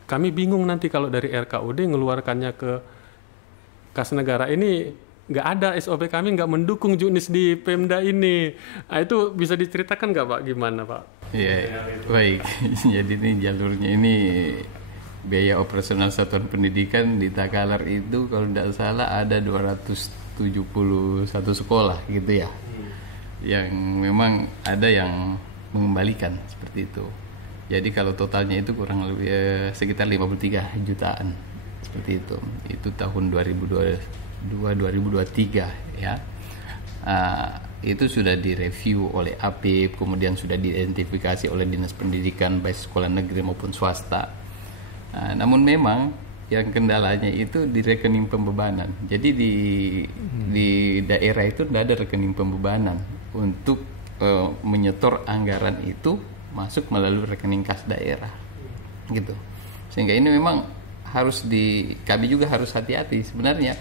kami bingung nanti kalau dari RKUD ngeluarkannya ke kas negara ini nggak ada SOP, kami nggak mendukung Juknis di Pemda ini. Nah, itu bisa diceritakan nggak Pak gimana Pak? Iya, baik. Jadi ini jalurnya ini biaya operasional satuan pendidikan di Takalar itu kalau tidak salah ada 271 sekolah gitu ya. Yang memang ada yang mengembalikan seperti itu. Jadi kalau totalnya itu kurang lebih sekitar 53 jutaan seperti itu. Itu tahun 2023 ya. Itu sudah direview oleh APIP, kemudian sudah diidentifikasi oleh Dinas Pendidikan baik sekolah negeri maupun swasta. Namun memang yang kendalanya itu di rekening pembebanan. Jadi di daerah itu tidak ada rekening pembebanan untuk menyetor anggaran itu masuk melalui rekening kas daerah, gitu. Sehingga ini memang harus kami juga harus hati-hati sebenarnya.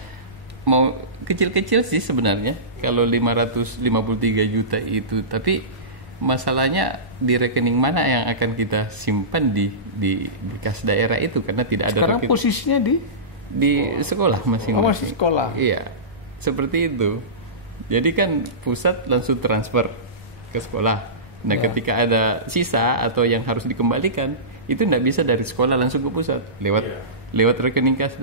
Mau kecil-kecil sih sebenarnya kalau 553 juta itu, tapi masalahnya di rekening mana yang akan kita simpan di kas daerah itu, karena tidak ada. Sekarang posisinya di sekolah masing-masing. Masih sekolah. Iya, seperti itu. Jadi kan pusat langsung transfer ke sekolah. Nah, ketika ada sisa atau yang harus dikembalikan, itu tidak bisa dari sekolah langsung ke pusat, lewat rekening kas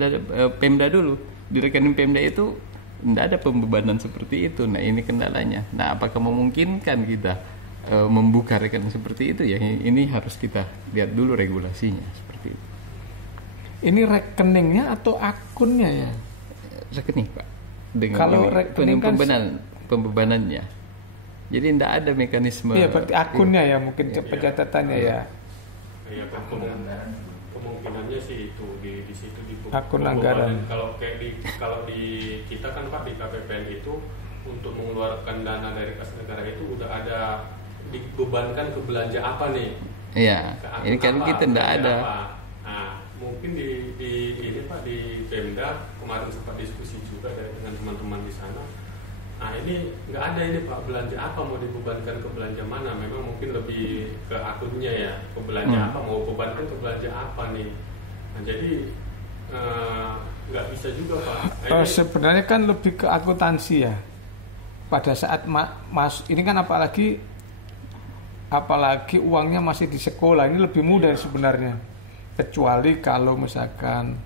Pemda dulu. Di rekening Pemda itu tidak ada pembebanan seperti itu. Nah, ini kendalanya. Nah, apakah memungkinkan kita membuka rekening seperti itu? Ya, ini harus kita lihat dulu regulasinya seperti itu. Ini rekeningnya atau akunnya ya? Rekening, Pak. Dengan kalau rekening kan pembebanannya. Jadi tidak ada mekanisme. Iya, berarti akunnya ya mungkin pencatatannya ya. Iya, kemungkinannya sih itu di situ di akun anggaran. Kalau di kita kan Pak di KPPN itu untuk mengeluarkan dana dari kas negara itu udah ada dibebankan ke belanja apa nih? Iya. Ini kan kita tidak ada. Nah, mungkin di ini Pak di Pemda kemarin sempat diskusi juga dengan teman-teman di sana. Nah, ini nggak ada ini Pak, belanja apa mau dibebankan ke belanja mana? Memang mungkin lebih ke akunnya ya, ke belanja apa mau bebankan ke belanja apa nih? Nah, jadi nggak bisa juga Pak. Sebenarnya kan lebih ke akuntansi ya. Pada saat ini kan apalagi uangnya masih di sekolah, ini lebih mudah sebenarnya. Kecuali kalau misalkan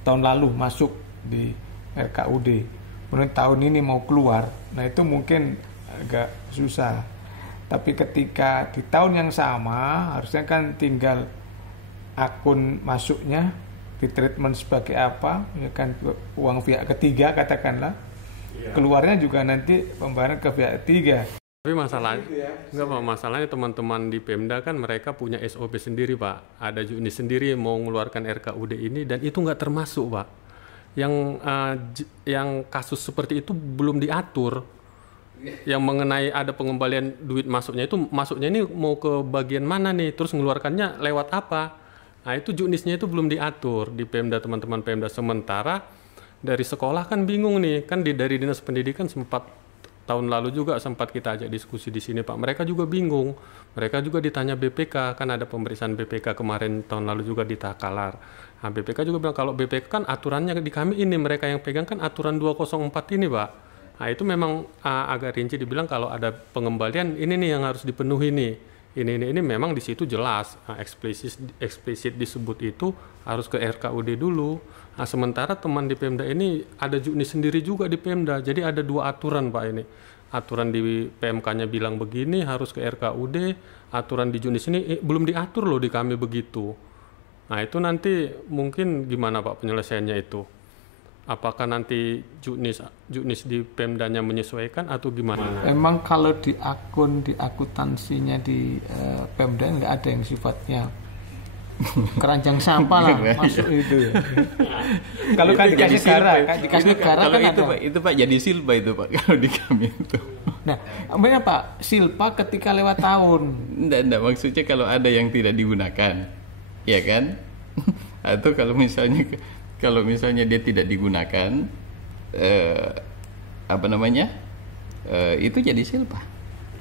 tahun lalu masuk di RKUD, kemudian tahun ini mau keluar, nah itu mungkin agak susah. Tapi ketika di tahun yang sama, harusnya kan tinggal akun masuknya di treatment sebagai apa, ya kan, uang pihak ketiga katakanlah, keluarnya juga nanti pembayaran ke pihak ketiga. Tapi masalahnya teman-teman di Pemda kan mereka punya SOP sendiri Pak, ada unit sendiri mau mengeluarkan RKUD ini, dan itu nggak termasuk Pak. Yang kasus seperti itu belum diatur. Yang mengenai ada pengembalian duit masuknya ini mau ke bagian mana nih, terus mengeluarkannya lewat apa? Nah, itu juknisnya itu belum diatur di Pemda, teman-teman Pemda. Sementara dari sekolah kan bingung nih, kan dari Dinas Pendidikan tahun lalu juga sempat kita ajak diskusi di sini Pak. Mereka juga bingung. Mereka juga ditanya BPK, kan ada pemeriksaan BPK kemarin tahun lalu juga di Takalar. Nah, BPK juga bilang kalau BPK kan aturannya di kami ini, mereka yang pegang kan aturan 204 ini Pak. Nah, itu memang agak rinci dibilang kalau ada pengembalian ini nih yang harus dipenuhi nih. Ini memang di situ jelas eksplisit disebut itu harus ke RKUD dulu. Nah, sementara teman di Pemda ini ada juknis sendiri juga di Pemda. Jadi ada dua aturan Pak ini. Aturan di PMK-nya bilang begini harus ke RKUD, aturan di juknis ini belum diatur loh di kami begitu. Nah, itu nanti mungkin gimana Pak penyelesaiannya itu? Apakah nanti juknis di Pemdanya menyesuaikan atau gimana? Emang kalau di akuntansinya di Pemda nggak ada yang sifatnya keranjang sampah lah masuk itu ya. Kalau kan dikasih negara kan itu Pak, itu Pak jadi silpa itu Pak kalau di kami itu. Nah, namanya Pak silpa ketika lewat tahun. Enggak, maksudnya kalau ada yang tidak digunakan, ya kan? Atau kalau misalnya dia tidak digunakan, itu jadi silpa.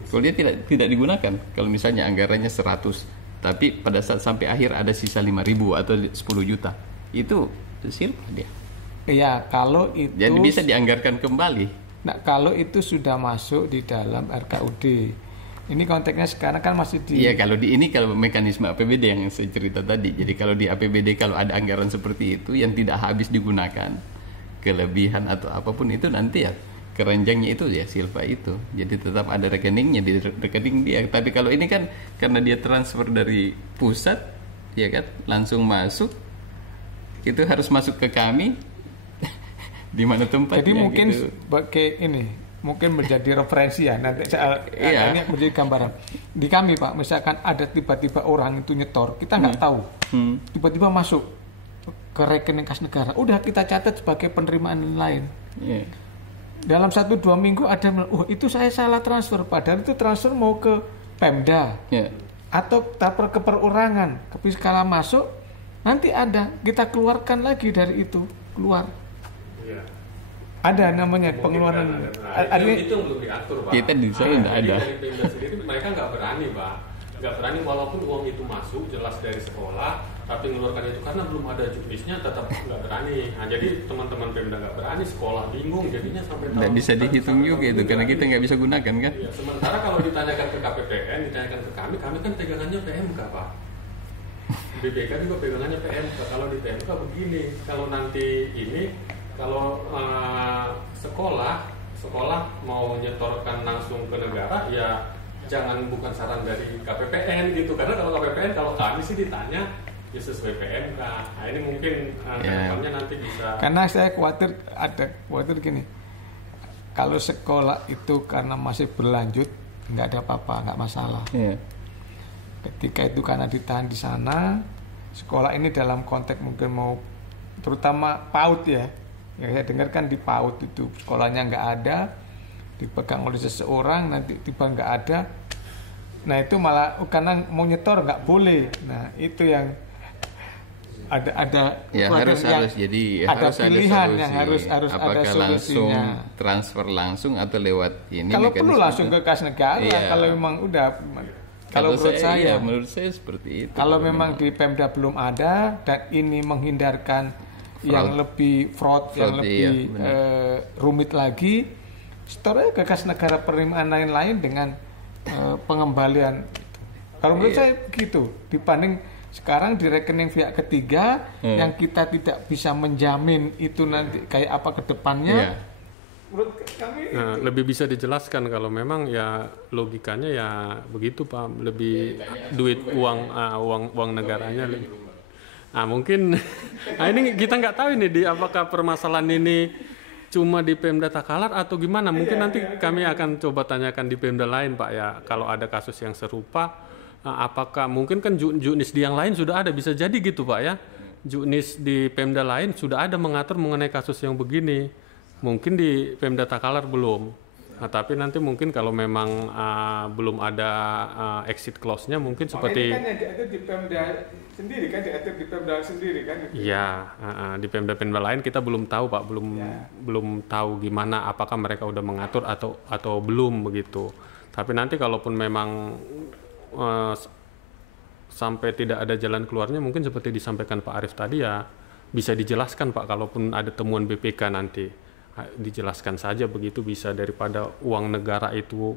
Kalau dia tidak digunakan, kalau misalnya anggarannya 100, tapi pada saat sampai akhir ada sisa 5.000 atau 10 juta, itu silpa dia. Iya, kalau itu. Jadi bisa dianggarkan kembali. Nah, kalau itu sudah masuk di dalam RKUD. Ini konteksnya sekarang kan masih di. Iya, kalau kalau mekanisme APBD yang saya cerita tadi. Jadi kalau di APBD kalau ada anggaran seperti itu yang tidak habis digunakan, kelebihan atau apapun itu nanti ya keranjangnya itu ya silpa itu. Jadi tetap ada rekeningnya di rekening dia. Tapi kalau ini kan karena dia transfer dari pusat, ya kan langsung masuk, itu harus masuk ke kami di mana tempatnya. Jadi mungkin gitu. Mungkin menjadi referensi ya nanti ini menjadi gambaran di kami Pak. Misalkan ada tiba-tiba orang itu nyetor, kita nggak tahu, tiba-tiba masuk ke rekening kas negara, udah kita catat sebagai penerimaan lain. Dalam 1-2 minggu ada, itu saya salah transfer, padahal itu transfer mau ke Pemda atau ke perorangan. Tapi skala masuk nanti ada, kita keluarkan lagi dari itu, keluar. Ada namanya pengeluaran. Itu yang belum diatur, Pak. Kita di sana tidak ada. Dari Pemda sendiri mereka nggak berani, Pak. Nggak berani walaupun uang itu masuk jelas dari sekolah, tapi mengeluarkan itu karena belum ada juknisnya tetap nggak berani. Nah, jadi teman-teman Pemda nggak berani, sekolah bingung jadinya sampai nggak bisa dihitung juga itu karena kita nggak bisa gunakan kan. Ya, sementara kalau ditanyakan ke KPPN, ditanyakan ke kami kan pegangannya PMK, Pak. BPK juga pegangannya PMK. Kalau di PMK begini, kalau nanti ini kalau sekolah mau nyetorkan langsung ke negara ya jangan, bukan saran dari KPPN gitu, karena kalau KPPN, kalau kami sih ditanya ya sesuai PMK. Nah ini mungkin kedepannya nanti bisa. Karena saya khawatir gini, kalau sekolah itu karena masih berlanjut nggak ada apa-apa, nggak masalah. Ketika itu karena ditahan di sana, sekolah ini dalam konteks mungkin mau terutama PAUD ya. Yang saya dengar kan di PAUD itu sekolahnya nggak ada, dipegang oleh seseorang, nanti tiba nggak ada. Nah itu malah karena mau nyetor nggak boleh. Nah itu yang ada ya harus jadi ada harus pilihan ada yang harus apakah ada langsung solusinya. transfer langsung atau lewat ini. Kalau perlu langsung ke kas negara. Kalau memang udah. Kalau menurut saya seperti itu. Kalau memang di Pemda belum ada dan ini menghindarkan yang lebih fraud yang lebih rumit lagi, setornya ke kas negara penerimaan lain-lain dengan pengembalian. Kalau menurut saya begitu, dibanding sekarang di rekening pihak ketiga yang kita tidak bisa menjamin itu nanti kayak apa ke depannya. Menurut kami lebih bisa dijelaskan kalau memang ya logikanya ya begitu, Pak, lebih duit uang negaranya lebih. Nah mungkin ini kita nggak tahu ini apakah permasalahan ini cuma di Pemda Takalar atau gimana. Mungkin nanti kami akan coba tanyakan di Pemda lain, Pak, ya, kalau ada kasus yang serupa. Apakah mungkin kan juknis di yang lain sudah ada, bisa jadi gitu, Pak, ya, juknis di Pemda lain sudah ada mengatur mengenai kasus yang begini, mungkin di Pemda Takalar belum. Nah, tapi nanti mungkin kalau memang belum ada exit clause-nya mungkin seperti. Ini kan yang diatur di Pemda sendiri kan, Iya, di Pemda lain kita belum tahu, Pak, belum tahu gimana, apakah mereka udah mengatur atau belum begitu. Tapi nanti kalaupun memang sampai tidak ada jalan keluarnya, mungkin seperti disampaikan Pak Arief tadi ya bisa dijelaskan, Pak, kalaupun ada temuan BPK nanti. Dijelaskan saja begitu, bisa daripada uang negara itu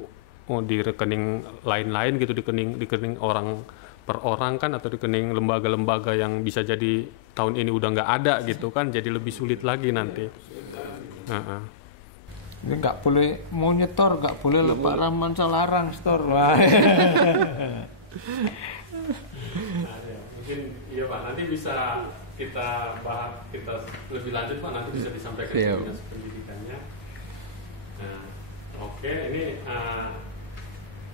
di rekening lain-lain gitu, di rekening orang per orang kan, atau di rekening lembaga-lembaga yang bisa jadi tahun ini udah nggak ada gitu kan, jadi lebih sulit lagi nanti. Ini nggak boleh mau nyetor, nggak boleh lah Pak Rahman larang setor. Mungkin iya, Pak, nanti bisa kita bahas lebih lanjut, Pak, nanti bisa disampaikan dinas pendidikannya. Nah, oke, ini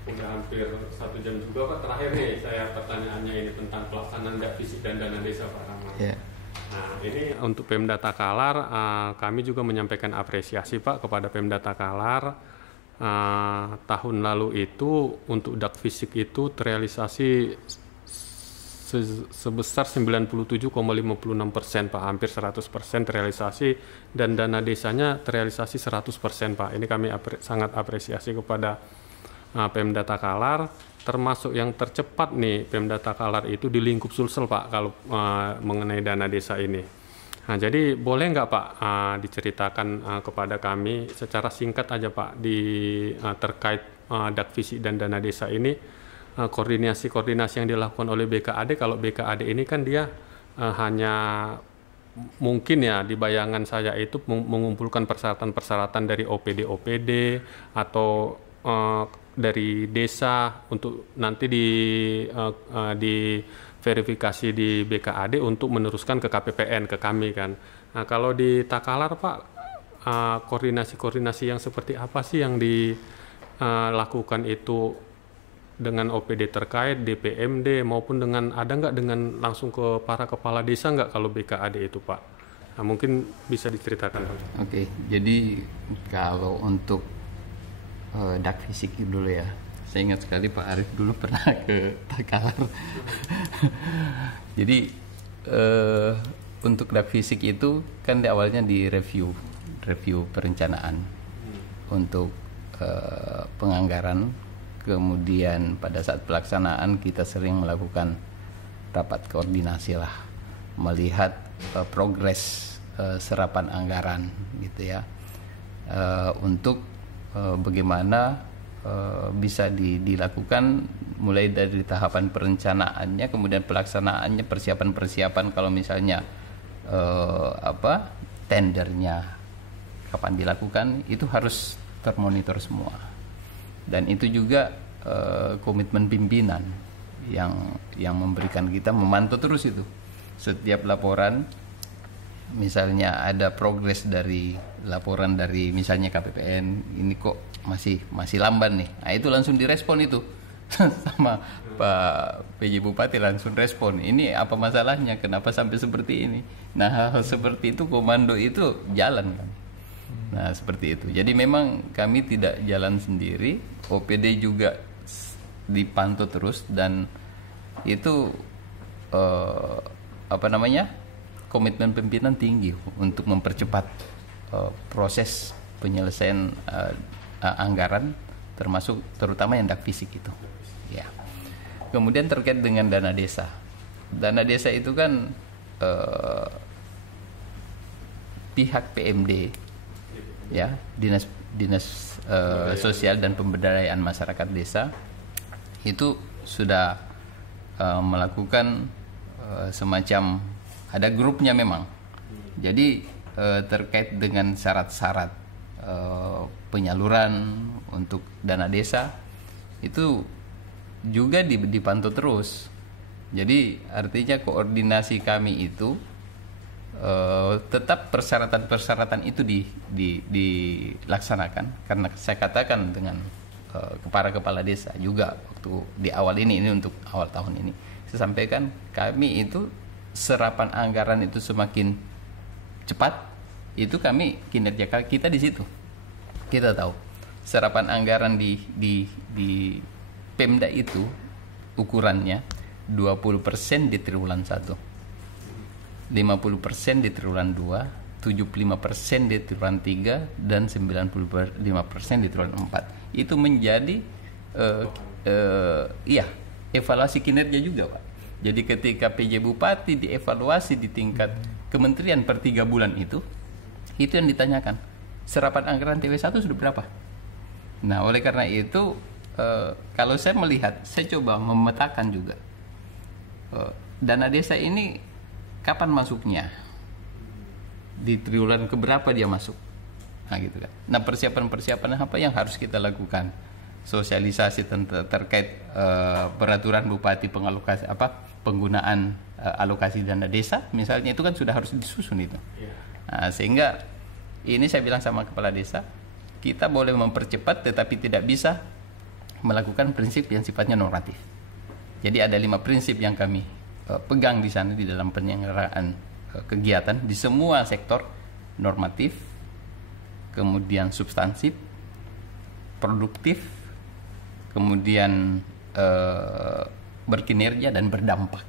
udah hampir 1 jam juga, Pak. Terakhir nih saya pertanyaannya ini tentang pelaksanaan fisik dan dana desa, Pak Rahman. Nah, ini untuk Pemda Takalar, kami juga menyampaikan apresiasi, Pak, kepada Pemda Takalar. Tahun lalu itu untuk dak fisik itu terrealisasi sebesar 97,56% Pak, hampir 100% terrealisasi, dan dana desanya terrealisasi 100% Pak. Ini kami sangat apresiasi kepada Pemda Takalar, termasuk yang tercepat nih Pemda Takalar itu di lingkup Sulsel Pak kalau mengenai dana desa ini. Nah, jadi boleh nggak Pak diceritakan kepada kami secara singkat aja Pak terkait Dakvisi dan dana desa ini, koordinasi yang dilakukan oleh BKAD. Kalau BKAD ini kan dia hanya mungkin ya di bayangan saya itu mengumpulkan persyaratan-persyaratan dari OPD atau dari desa untuk nanti di verifikasi di BKAD untuk meneruskan ke KPPN, ke kami kan. Nah, kalau di Takalar Pak, koordinasi yang seperti apa sih yang dilakukan itu dengan OPD terkait, DPMD, maupun ada nggak dengan langsung ke para kepala desa nggak kalau BKAD itu Pak? Nah, mungkin bisa diceritakan Pak. Oke, jadi kalau untuk Dakvisi dulu ya, saya ingat sekali Pak Arief dulu pernah ke Takalar. Jadi untuk Dakvisi itu kan di awalnya di review perencanaan untuk penganggaran, kemudian pada saat pelaksanaan kita sering melakukan rapat koordinasi lah, melihat progres serapan anggaran gitu ya, untuk bagaimana bisa dilakukan mulai dari tahapan perencanaannya, kemudian pelaksanaannya, persiapan kalau misalnya tendernya kapan dilakukan, itu harus termonitor semua. Dan itu juga komitmen pimpinan yang memberikan kita memantau terus itu setiap laporan. Misalnya ada progres dari laporan dari misalnya KPPN, ini kok masih lamban nih. Nah, itu langsung direspon itu sama Pak PJ Bupati, langsung respon. Ini apa masalahnya? Kenapa sampai seperti ini? Nah, hal seperti itu komando itu jalan kan. Nah, seperti itu. Jadi memang kami tidak jalan sendiri, OPD juga dipantau terus, dan itu komitmen pimpinan tinggi untuk mempercepat proses penyelesaian anggaran, terutama yang Dakvisi itu. Ya. Kemudian terkait dengan dana desa. Dana desa itu kan pihak PMD, ya, dinas sosial dan pemberdayaan masyarakat desa itu sudah melakukan semacam, ada grupnya memang. Jadi terkait dengan syarat-syarat penyaluran untuk dana desa itu juga dipantau terus. Jadi artinya koordinasi kami itu tetap persyaratan itu dilaksanakan, karena saya katakan dengan para kepala desa juga waktu di awal ini untuk awal tahun ini saya sampaikan, kami itu serapan anggaran itu semakin cepat, itu kami kinerja kita di situ. Kita tahu serapan anggaran di Pemda itu ukurannya 20% di triwulan 1, 50% di triwulan 2, 75% di triwulan 3, dan 95% di triwulan 4. Itu menjadi evaluasi kinerja juga Pak. Jadi ketika PJ Bupati dievaluasi di tingkat kementerian per 3 bulan itu yang ditanyakan, serapan anggaran TW1 sudah berapa? Nah, oleh karena itu kalau saya melihat, saya coba memetakan juga dana desa ini kapan masuknya, di triwulan keberapa dia masuk. Nah, gitu kan. Nah, persiapan apa yang harus kita lakukan? Sosialisasi terkait peraturan bupati penggunaan alokasi dana desa misalnya, itu kan sudah harus disusun itu. Nah, sehingga ini saya bilang sama kepala desa, kita boleh mempercepat tetapi tidak bisa melakukan prinsip yang sifatnya normatif. Jadi ada 5 prinsip yang kami pegang di sana di dalam penyelenggaraan kegiatan di semua sektor: normatif, kemudian substansif, produktif, kemudian berkinerja, dan berdampak.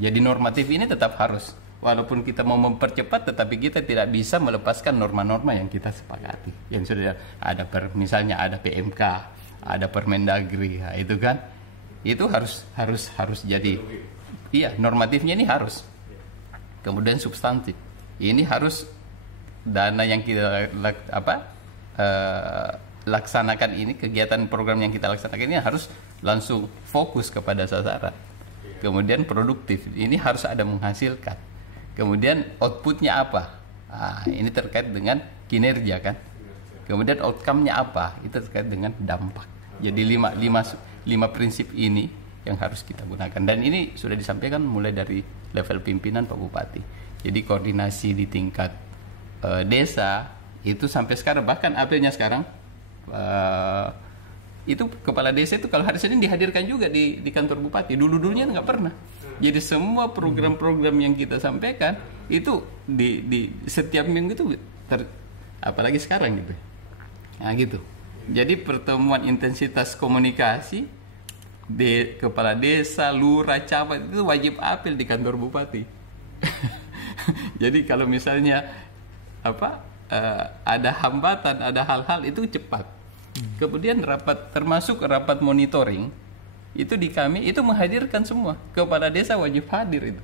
Jadi normatif ini tetap harus. Walaupun kita mau mempercepat, tetapi kita tidak bisa melepaskan norma-norma yang kita sepakati. Yang sudah ada misalnya ada PMK, ada Permendagri, nah, itu kan, itu harus jadi. Iya, normatifnya ini harus. Kemudian substantif, ini harus dana yang kita laksanakan ini, kegiatan program yang kita laksanakan ini harus langsung fokus kepada sasaran. Kemudian produktif, ini harus ada menghasilkan. Kemudian outputnya apa? Nah, ini terkait dengan kinerja kan. Kemudian outcome-nya apa? Itu terkait dengan dampak. Jadi lima prinsip ini yang harus kita gunakan. Dan ini sudah disampaikan mulai dari level pimpinan Pak Bupati. Jadi koordinasi di tingkat desa itu sampai sekarang, bahkan apelnya sekarang itu kepala desa itu kalau hari Senin dihadirkan juga di kantor bupati. Dulunya nggak pernah. Jadi semua program-program yang kita sampaikan itu di setiap minggu itu apalagi sekarang gitu. Nah gitu. Jadi pertemuan intensitas komunikasi di kepala desa, lurah, camat itu wajib apel di kantor bupati. Jadi kalau misalnya ada hambatan, ada hal-hal itu cepat. Kemudian termasuk rapat monitoring itu di kami itu menghadirkan semua. Kepala desa wajib hadir itu.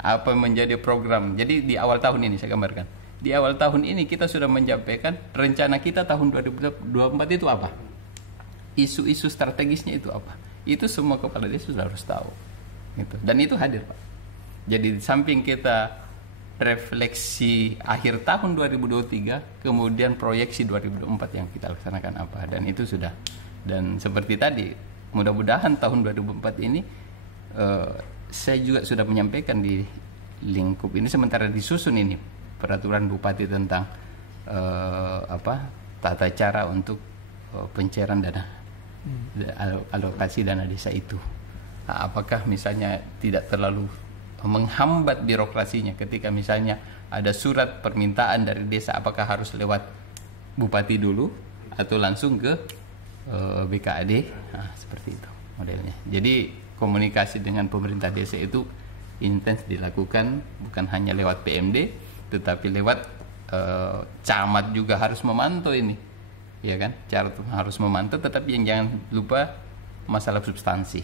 Apa menjadi program. Jadi di awal tahun ini saya gambarkan. Di awal tahun ini kita sudah menyampaikan rencana kita tahun 2024 itu apa. Isu-isu strategisnya itu apa. Itu semua kepala desa sudah harus tahu. Gitu. Dan itu hadir Pak. Jadi di samping kita refleksi akhir tahun 2023, kemudian proyeksi 2024 yang kita laksanakan apa. Dan itu sudah. Dan seperti tadi, mudah-mudahan tahun 2024 ini saya juga sudah menyampaikan di lingkup ini, sementara disusun ini peraturan bupati tentang tata cara untuk pencairan dana alokasi dana desa itu. Nah, apakah misalnya tidak terlalu menghambat birokrasinya ketika misalnya ada surat permintaan dari desa, apakah harus lewat bupati dulu atau langsung ke BKAD? Nah, seperti itu modelnya. Jadi komunikasi dengan pemerintah desa itu intens dilakukan, bukan hanya lewat PMD, tetapi lewat camat juga harus memantau ini, ya kan? Camat harus memantau, tetapi yang jangan lupa masalah substansi.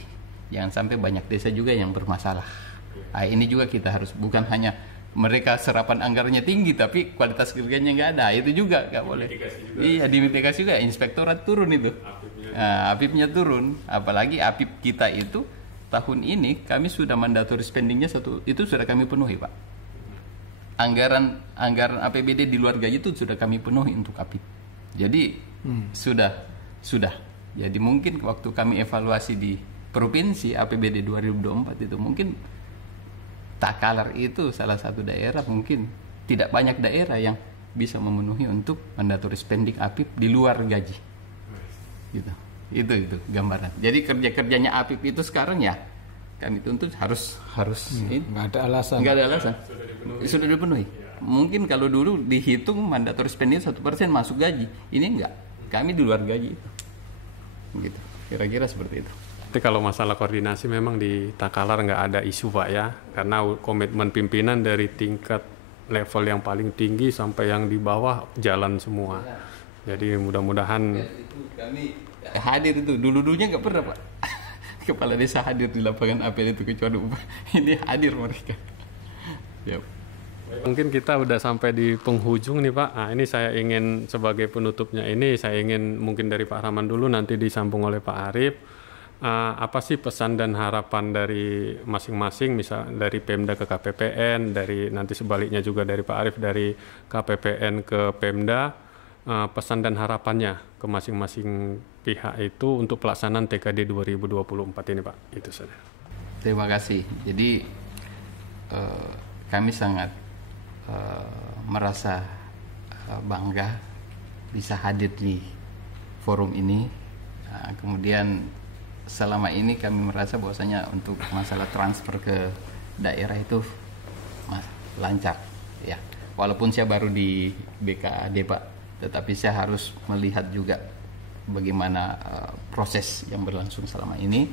Jangan sampai banyak desa juga yang bermasalah. Nah, ini juga kita harus, bukan hanya mereka serapan anggarannya tinggi tapi kualitas kerjanya nggak ada, itu juga nggak boleh. Iya, dimitigasi juga, inspektorat turun itu. APIP-nya turun, apalagi APIP kita itu tahun ini kami sudah mandatory spendingnya itu sudah kami penuhi Pak. Anggaran APBD di luar gaji itu sudah kami penuhi untuk APIP. Jadi sudah. Jadi mungkin waktu kami evaluasi di provinsi APBD 2024 itu mungkin Takalar itu salah satu daerah, mungkin tidak banyak daerah yang bisa memenuhi untuk mandatory spending APIP di luar gaji. Gitu. Itu gambaran. Jadi kerja-kerjanya APIP itu sekarang ya kami tuntut harus nggak ada alasan. Sudah dipenuhi. Mungkin kalau dulu dihitung mandatory spending 1% masuk gaji, ini enggak. Kami di luar gaji itu. Gitu. Kira-kira seperti itu. Tapi kalau masalah koordinasi memang di Takalar nggak ada isu Pak ya, karena komitmen pimpinan dari tingkat level yang paling tinggi sampai yang di bawah jalan semua. Jadi mudah-mudahan kami hadir itu dulunya nggak pernah Pak. Kepala desa hadir di lapangan apel itu kecuali ini hadir mereka. Yep. Mungkin kita udah sampai di penghujung nih Pak. Nah, ini saya ingin sebagai penutupnya ini saya ingin mungkin dari Pak Rahman dulu, nanti disambung oleh Pak Arief. Apa sih pesan dan harapan dari masing-masing, misal dari Pemda ke KPPN, dari nanti sebaliknya juga dari Pak Arief dari KPPN ke Pemda, pesan dan harapannya ke masing-masing pihak itu untuk pelaksanaan TKD 2024 ini Pak, itu saja. Terima kasih. Jadi kami sangat merasa bangga bisa hadir di forum ini. Kemudian selama ini kami merasa bahwasanya untuk masalah transfer ke daerah itu lancar ya. Walaupun saya baru di BKAD Pak, tetapi saya harus melihat juga bagaimana proses yang berlangsung selama ini,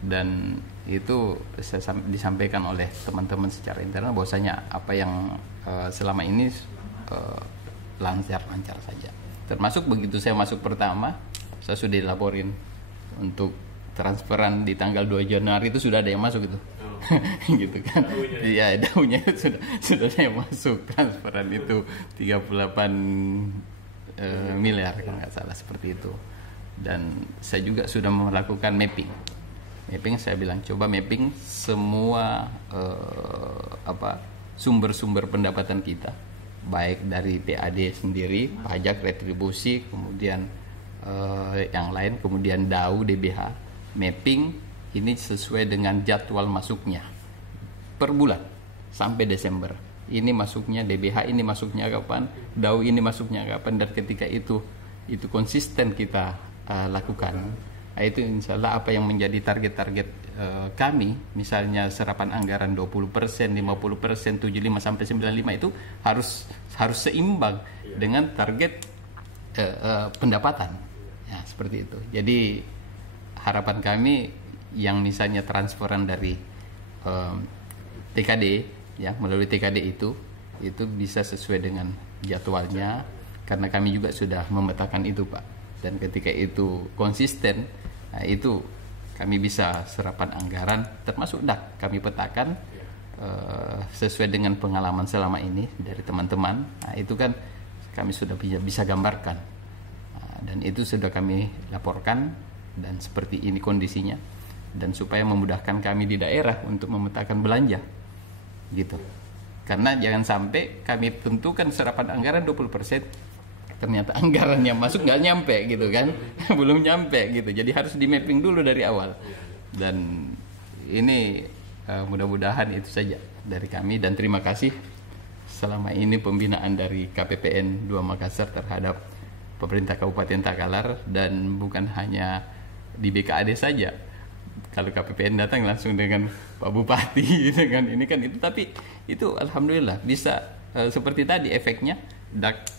dan itu disampaikan oleh teman-teman secara internal bahwasanya apa yang selama ini lancar-lancar saja. Termasuk begitu saya masuk pertama, saya sudah dilaporin untuk transferan di tanggal 2 Januari itu sudah ada yang masuk itu. Gitu kan. Iya, daunnya sudah ada yang masuk transferan itu 38 miliar kalau nggak salah seperti itu. Dan saya juga sudah melakukan mapping. Saya bilang coba mapping semua sumber-sumber pendapatan kita, baik dari PAD sendiri, pajak, retribusi, kemudian yang lain, kemudian DAU, DBH, mapping ini sesuai dengan jadwal masuknya per bulan sampai Desember. Ini masuknya DBH, ini masuknya kapan, DAU ini masuknya kapan, dan ketika itu konsisten kita lakukan. Nah, itu insya Allah apa yang menjadi target-target kami, misalnya serapan anggaran 20%, 50%, 75 sampai 95 itu harus seimbang dengan target pendapatan. Ya, seperti itu. Jadi harapan kami yang misalnya transferan dari TKD, ya melalui TKD itu bisa sesuai dengan jadwalnya, karena kami juga sudah memetakan itu, Pak. Dan ketika itu konsisten, nah itu kami bisa serapan anggaran, termasuk DAK kami petakan sesuai dengan pengalaman selama ini dari teman-teman. Nah, itu kan kami sudah bisa gambarkan, dan itu sudah kami laporkan, dan seperti ini kondisinya, dan supaya memudahkan kami di daerah untuk memetakan belanja gitu. Karena jangan sampai kami tentukan serapan anggaran 20%, ternyata anggaran yang masuk nggak nyampe gitu kan. Belum nyampe gitu, jadi harus di mapping dulu dari awal. Dan ini mudah-mudahan itu saja dari kami, dan terima kasih selama ini pembinaan dari KPPN 2 Makassar terhadap pemerintah Kabupaten Takalar, dan bukan hanya di BKAD saja. Kalau KPPN datang langsung dengan Pak Bupati dengan ini kan itu, tapi itu alhamdulillah bisa seperti tadi efeknya, DAK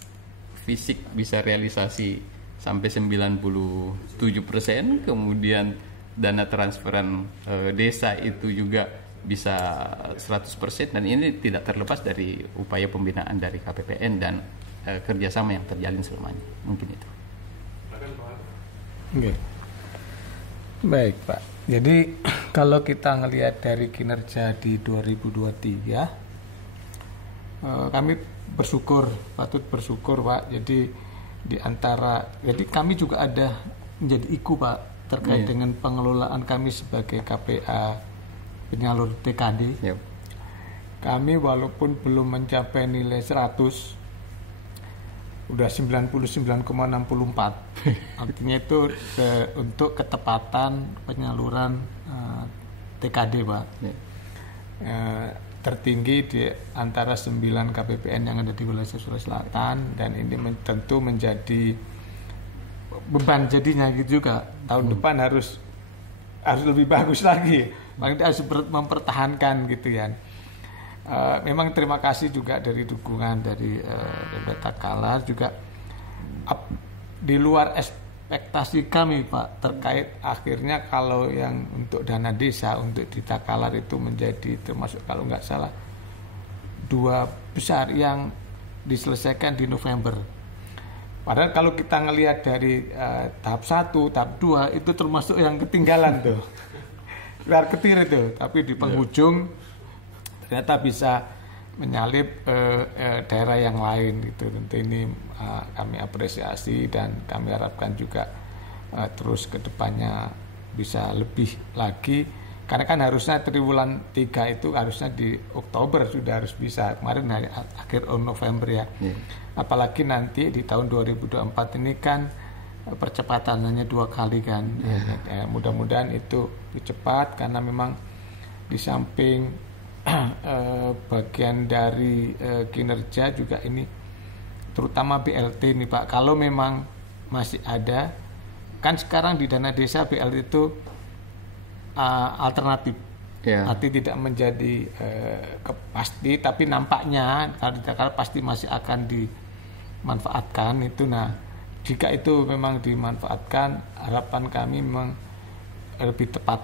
fisik bisa realisasi sampai 97%, kemudian dana transferan desa itu juga bisa 100%, dan ini tidak terlepas dari upaya pembinaan dari KPPN dan kerjasama yang terjalin selama ini. Mungkin itu. Oke. Baik, Pak. Jadi kalau kita ngelihat dari kinerja di 2023, kami patut bersyukur, Pak. Jadi jadi kami juga ada menjadi IKU, Pak, terkait dengan pengelolaan kami sebagai KPA penyalur TKD. Yep. Kami walaupun belum mencapai nilai 100, udah 99,64. Artinya itu untuk ketepatan penyaluran TKD, Pak. Tertinggi di antara 9 KPPN yang ada di wilayah Sulawesi Selatan, dan ini tentu menjadi beban jadinya gitu juga. Tahun depan harus lebih bagus lagi. Makanya harus mempertahankan gitu ya. Memang terima kasih juga dari dukungan dari Takalar juga di luar ekspektasi kami, Pak, terkait akhirnya kalau yang untuk dana desa untuk di Takalar itu menjadi termasuk kalau nggak salah 2 besar yang diselesaikan di November. Padahal kalau kita ngelihat dari tahap 1, tahap 2 itu termasuk yang ketinggalan tuh. Kelar ketir itu, tapi di penghujung ternyata bisa menyalip daerah yang lain gitu. Tentu ini kami apresiasi, dan kami harapkan juga terus ke depannya bisa lebih lagi, karena kan harusnya triwulan 3 itu harusnya di Oktober sudah harus bisa, kemarin hari akhir November ya. Apalagi nanti di tahun 2024 ini kan percepatannya 2 kali kan. Mudah-mudahan itu cepat, karena memang di samping bagian dari kinerja juga ini, terutama BLT nih, Pak. Kalau memang masih ada, kan sekarang di dana desa BLT itu alternatif, arti tidak menjadi pasti, tapi nampaknya kalau di Jakarta pasti masih akan dimanfaatkan itu. Nah, jika itu memang dimanfaatkan, harapan kami memang lebih tepat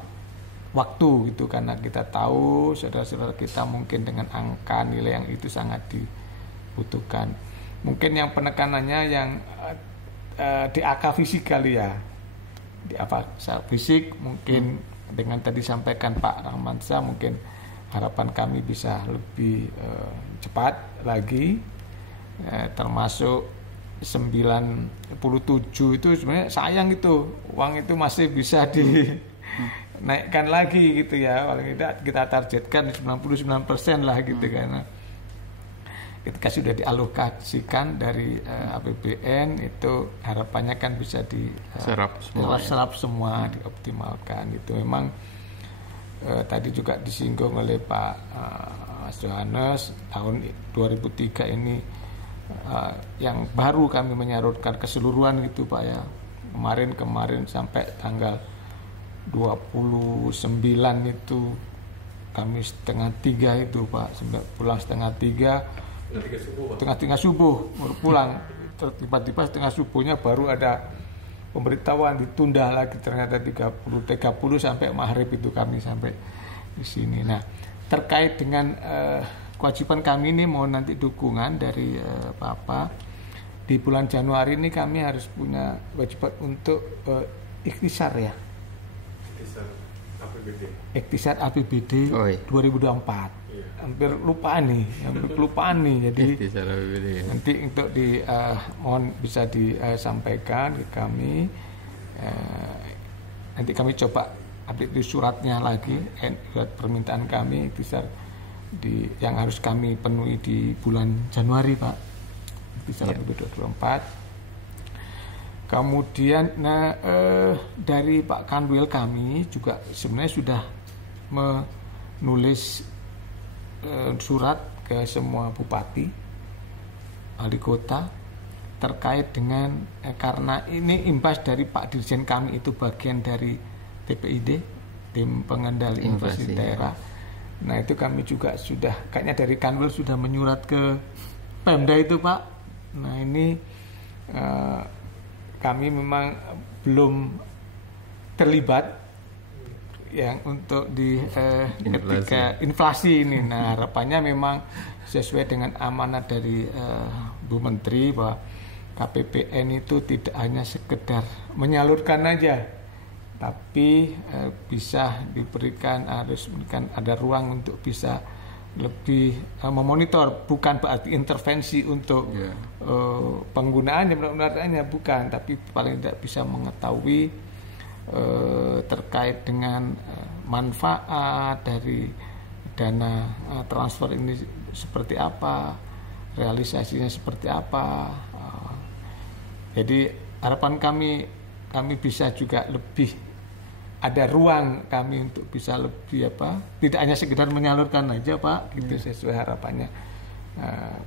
waktu gitu, karena kita tahu saudara-saudara kita mungkin dengan angka nilai yang itu sangat dibutuhkan. Mungkin yang penekanannya yang di angka fisik kali ya, di apa fisik mungkin dengan tadi sampaikan Pak Rahmansyah, mungkin harapan kami bisa lebih cepat lagi, termasuk 97 itu sebenarnya sayang itu uang itu masih bisa dinaikkan lagi gitu ya, paling tidak kita targetkan 99% lah gitu, karena ketika sudah dialokasikan dari APBN itu harapannya kan bisa serap semua dioptimalkan. Itu memang tadi juga disinggung oleh Pak Mas Johannes, tahun 2003 ini yang baru kami menyalurkan keseluruhan gitu Pak ya. Kemarin sampai tanggal 29 itu kami setengah 3 itu Pak, sampai pulang setengah 3 subuh baru pulang. Tiba-tiba setengah subuhnya baru ada pemberitahuan ditunda lagi, ternyata 30 sampai maghrib itu kami sampai di sini. Nah, terkait dengan kewajiban kami ini mau nanti dukungan dari Bapak di bulan Januari ini, kami harus punya kewajiban untuk ikhtisar ya. Ikhtisar APBD 2024. Hampir kelupaan nih. Jadi nanti untuk mohon bisa disampaikan ke kami. Nanti kami coba update di suratnya lagi, surat permintaan kami ikhtisar yang harus kami penuhi di bulan Januari Pak, ikhtisar 2024. Kemudian dari Pak Kanwil kami juga sebenarnya sudah menulis surat ke semua bupati, wali kota terkait dengan karena ini imbas dari Pak Dirjen kami itu bagian dari TPID, tim pengendali inflasi daerah. Nah itu kami juga sudah kayaknya dari Kanwil sudah menyurat ke Pemda itu Pak. Nah ini kami memang belum terlibat yang untuk di ketika inflasi ini. Nah harapannya memang sesuai dengan amanat dari Bu Menteri bahwa KPPN itu tidak hanya sekedar menyalurkan aja, tapi bisa harus memberikan ada ruang untuk bisa lebih memonitor, bukan berarti intervensi untuk penggunaannya, penggunaannya bukan, tapi paling tidak bisa mengetahui terkait dengan manfaat dari dana transfer ini seperti apa, realisasinya seperti apa. Jadi harapan kami bisa juga lebih ada ruang kami untuk bisa lebih tidak hanya sekedar menyalurkan aja Pak, gitu sesuai harapannya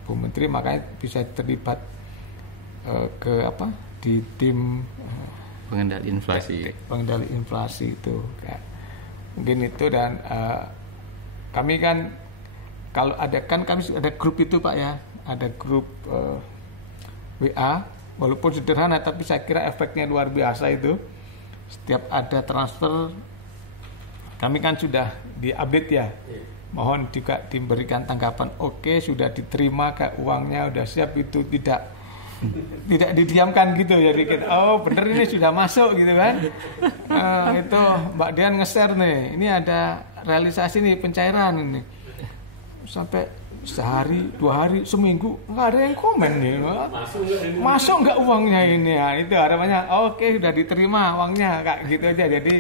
Bu Menteri, makanya bisa terlibat di tim pengendali inflasi itu ya. Mungkin itu. Dan kami kan kalau kami ada grup itu Pak ya, ada grup WA, walaupun sederhana tapi saya kira efeknya luar biasa itu. Setiap ada transfer kami kan sudah diupdate ya, mohon juga diberikan tanggapan oke, sudah diterima Kak, uangnya sudah siap, itu tidak didiamkan gitu. Jadi kita bener ini sudah masuk gitu kan. Itu Mbak Dian nge-share nih, ini ada realisasi nih pencairan ini, sampai sehari, 2 hari, seminggu nggak ada yang komen nih, masuk nggak uangnya ini ya. Itu harapannya oke, sudah diterima uangnya Kak, gitu aja. Jadi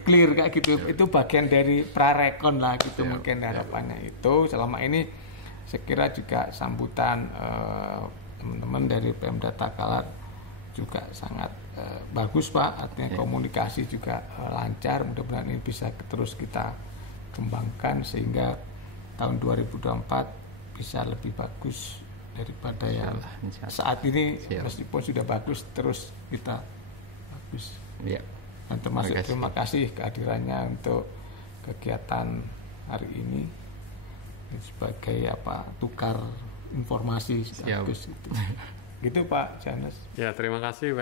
clear Kak gitu. Itu bagian dari prarekon lah gitu. Mungkin harapannya itu selama ini saya kira juga sambutan teman-teman dari Pemda Takalar juga sangat bagus Pak, artinya komunikasi juga lancar. Mudah-mudahan ini bisa terus kita kembangkan sehingga tahun 2024 bisa lebih bagus daripada yang saat ini. Meskipun sudah bagus, terus kita bagus. Dan termasuk terima kasih kehadirannya untuk kegiatan hari ini sebagai tukar informasi bagus gitu. Gitu Pak Janes. Ya, terima kasih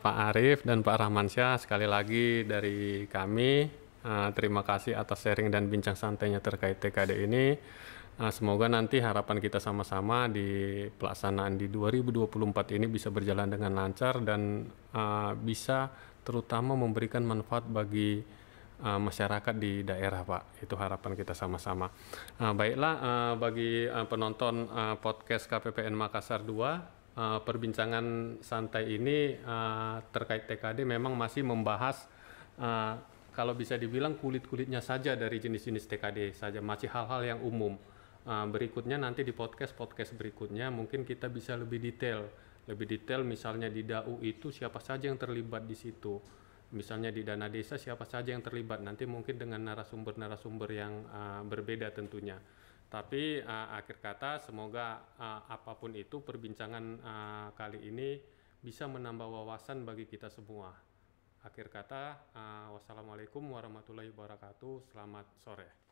Pak Arif dan Pak Rahmansyah. Sekali lagi dari kami Terima kasih atas sharing dan bincang santainya terkait TKD ini. Semoga nanti harapan kita sama-sama di pelaksanaan di 2024 ini bisa berjalan dengan lancar dan bisa terutama memberikan manfaat bagi masyarakat di daerah, Pak. Itu harapan kita sama-sama. Baiklah, bagi penonton podcast KPPN Makassar 2, perbincangan santai ini terkait TKD memang masih membahas kalau bisa dibilang kulit-kulitnya saja dari jenis-jenis TKD saja, masih hal-hal yang umum. Berikutnya nanti di podcast berikutnya mungkin kita bisa lebih detail misalnya di DAU itu siapa saja yang terlibat di situ, misalnya di dana desa siapa saja yang terlibat, nanti mungkin dengan narasumber yang berbeda tentunya. Tapi akhir kata semoga apapun itu perbincangan kali ini bisa menambah wawasan bagi kita semua. Akhir kata, wassalamualaikum warahmatullahi wabarakatuh. Selamat sore.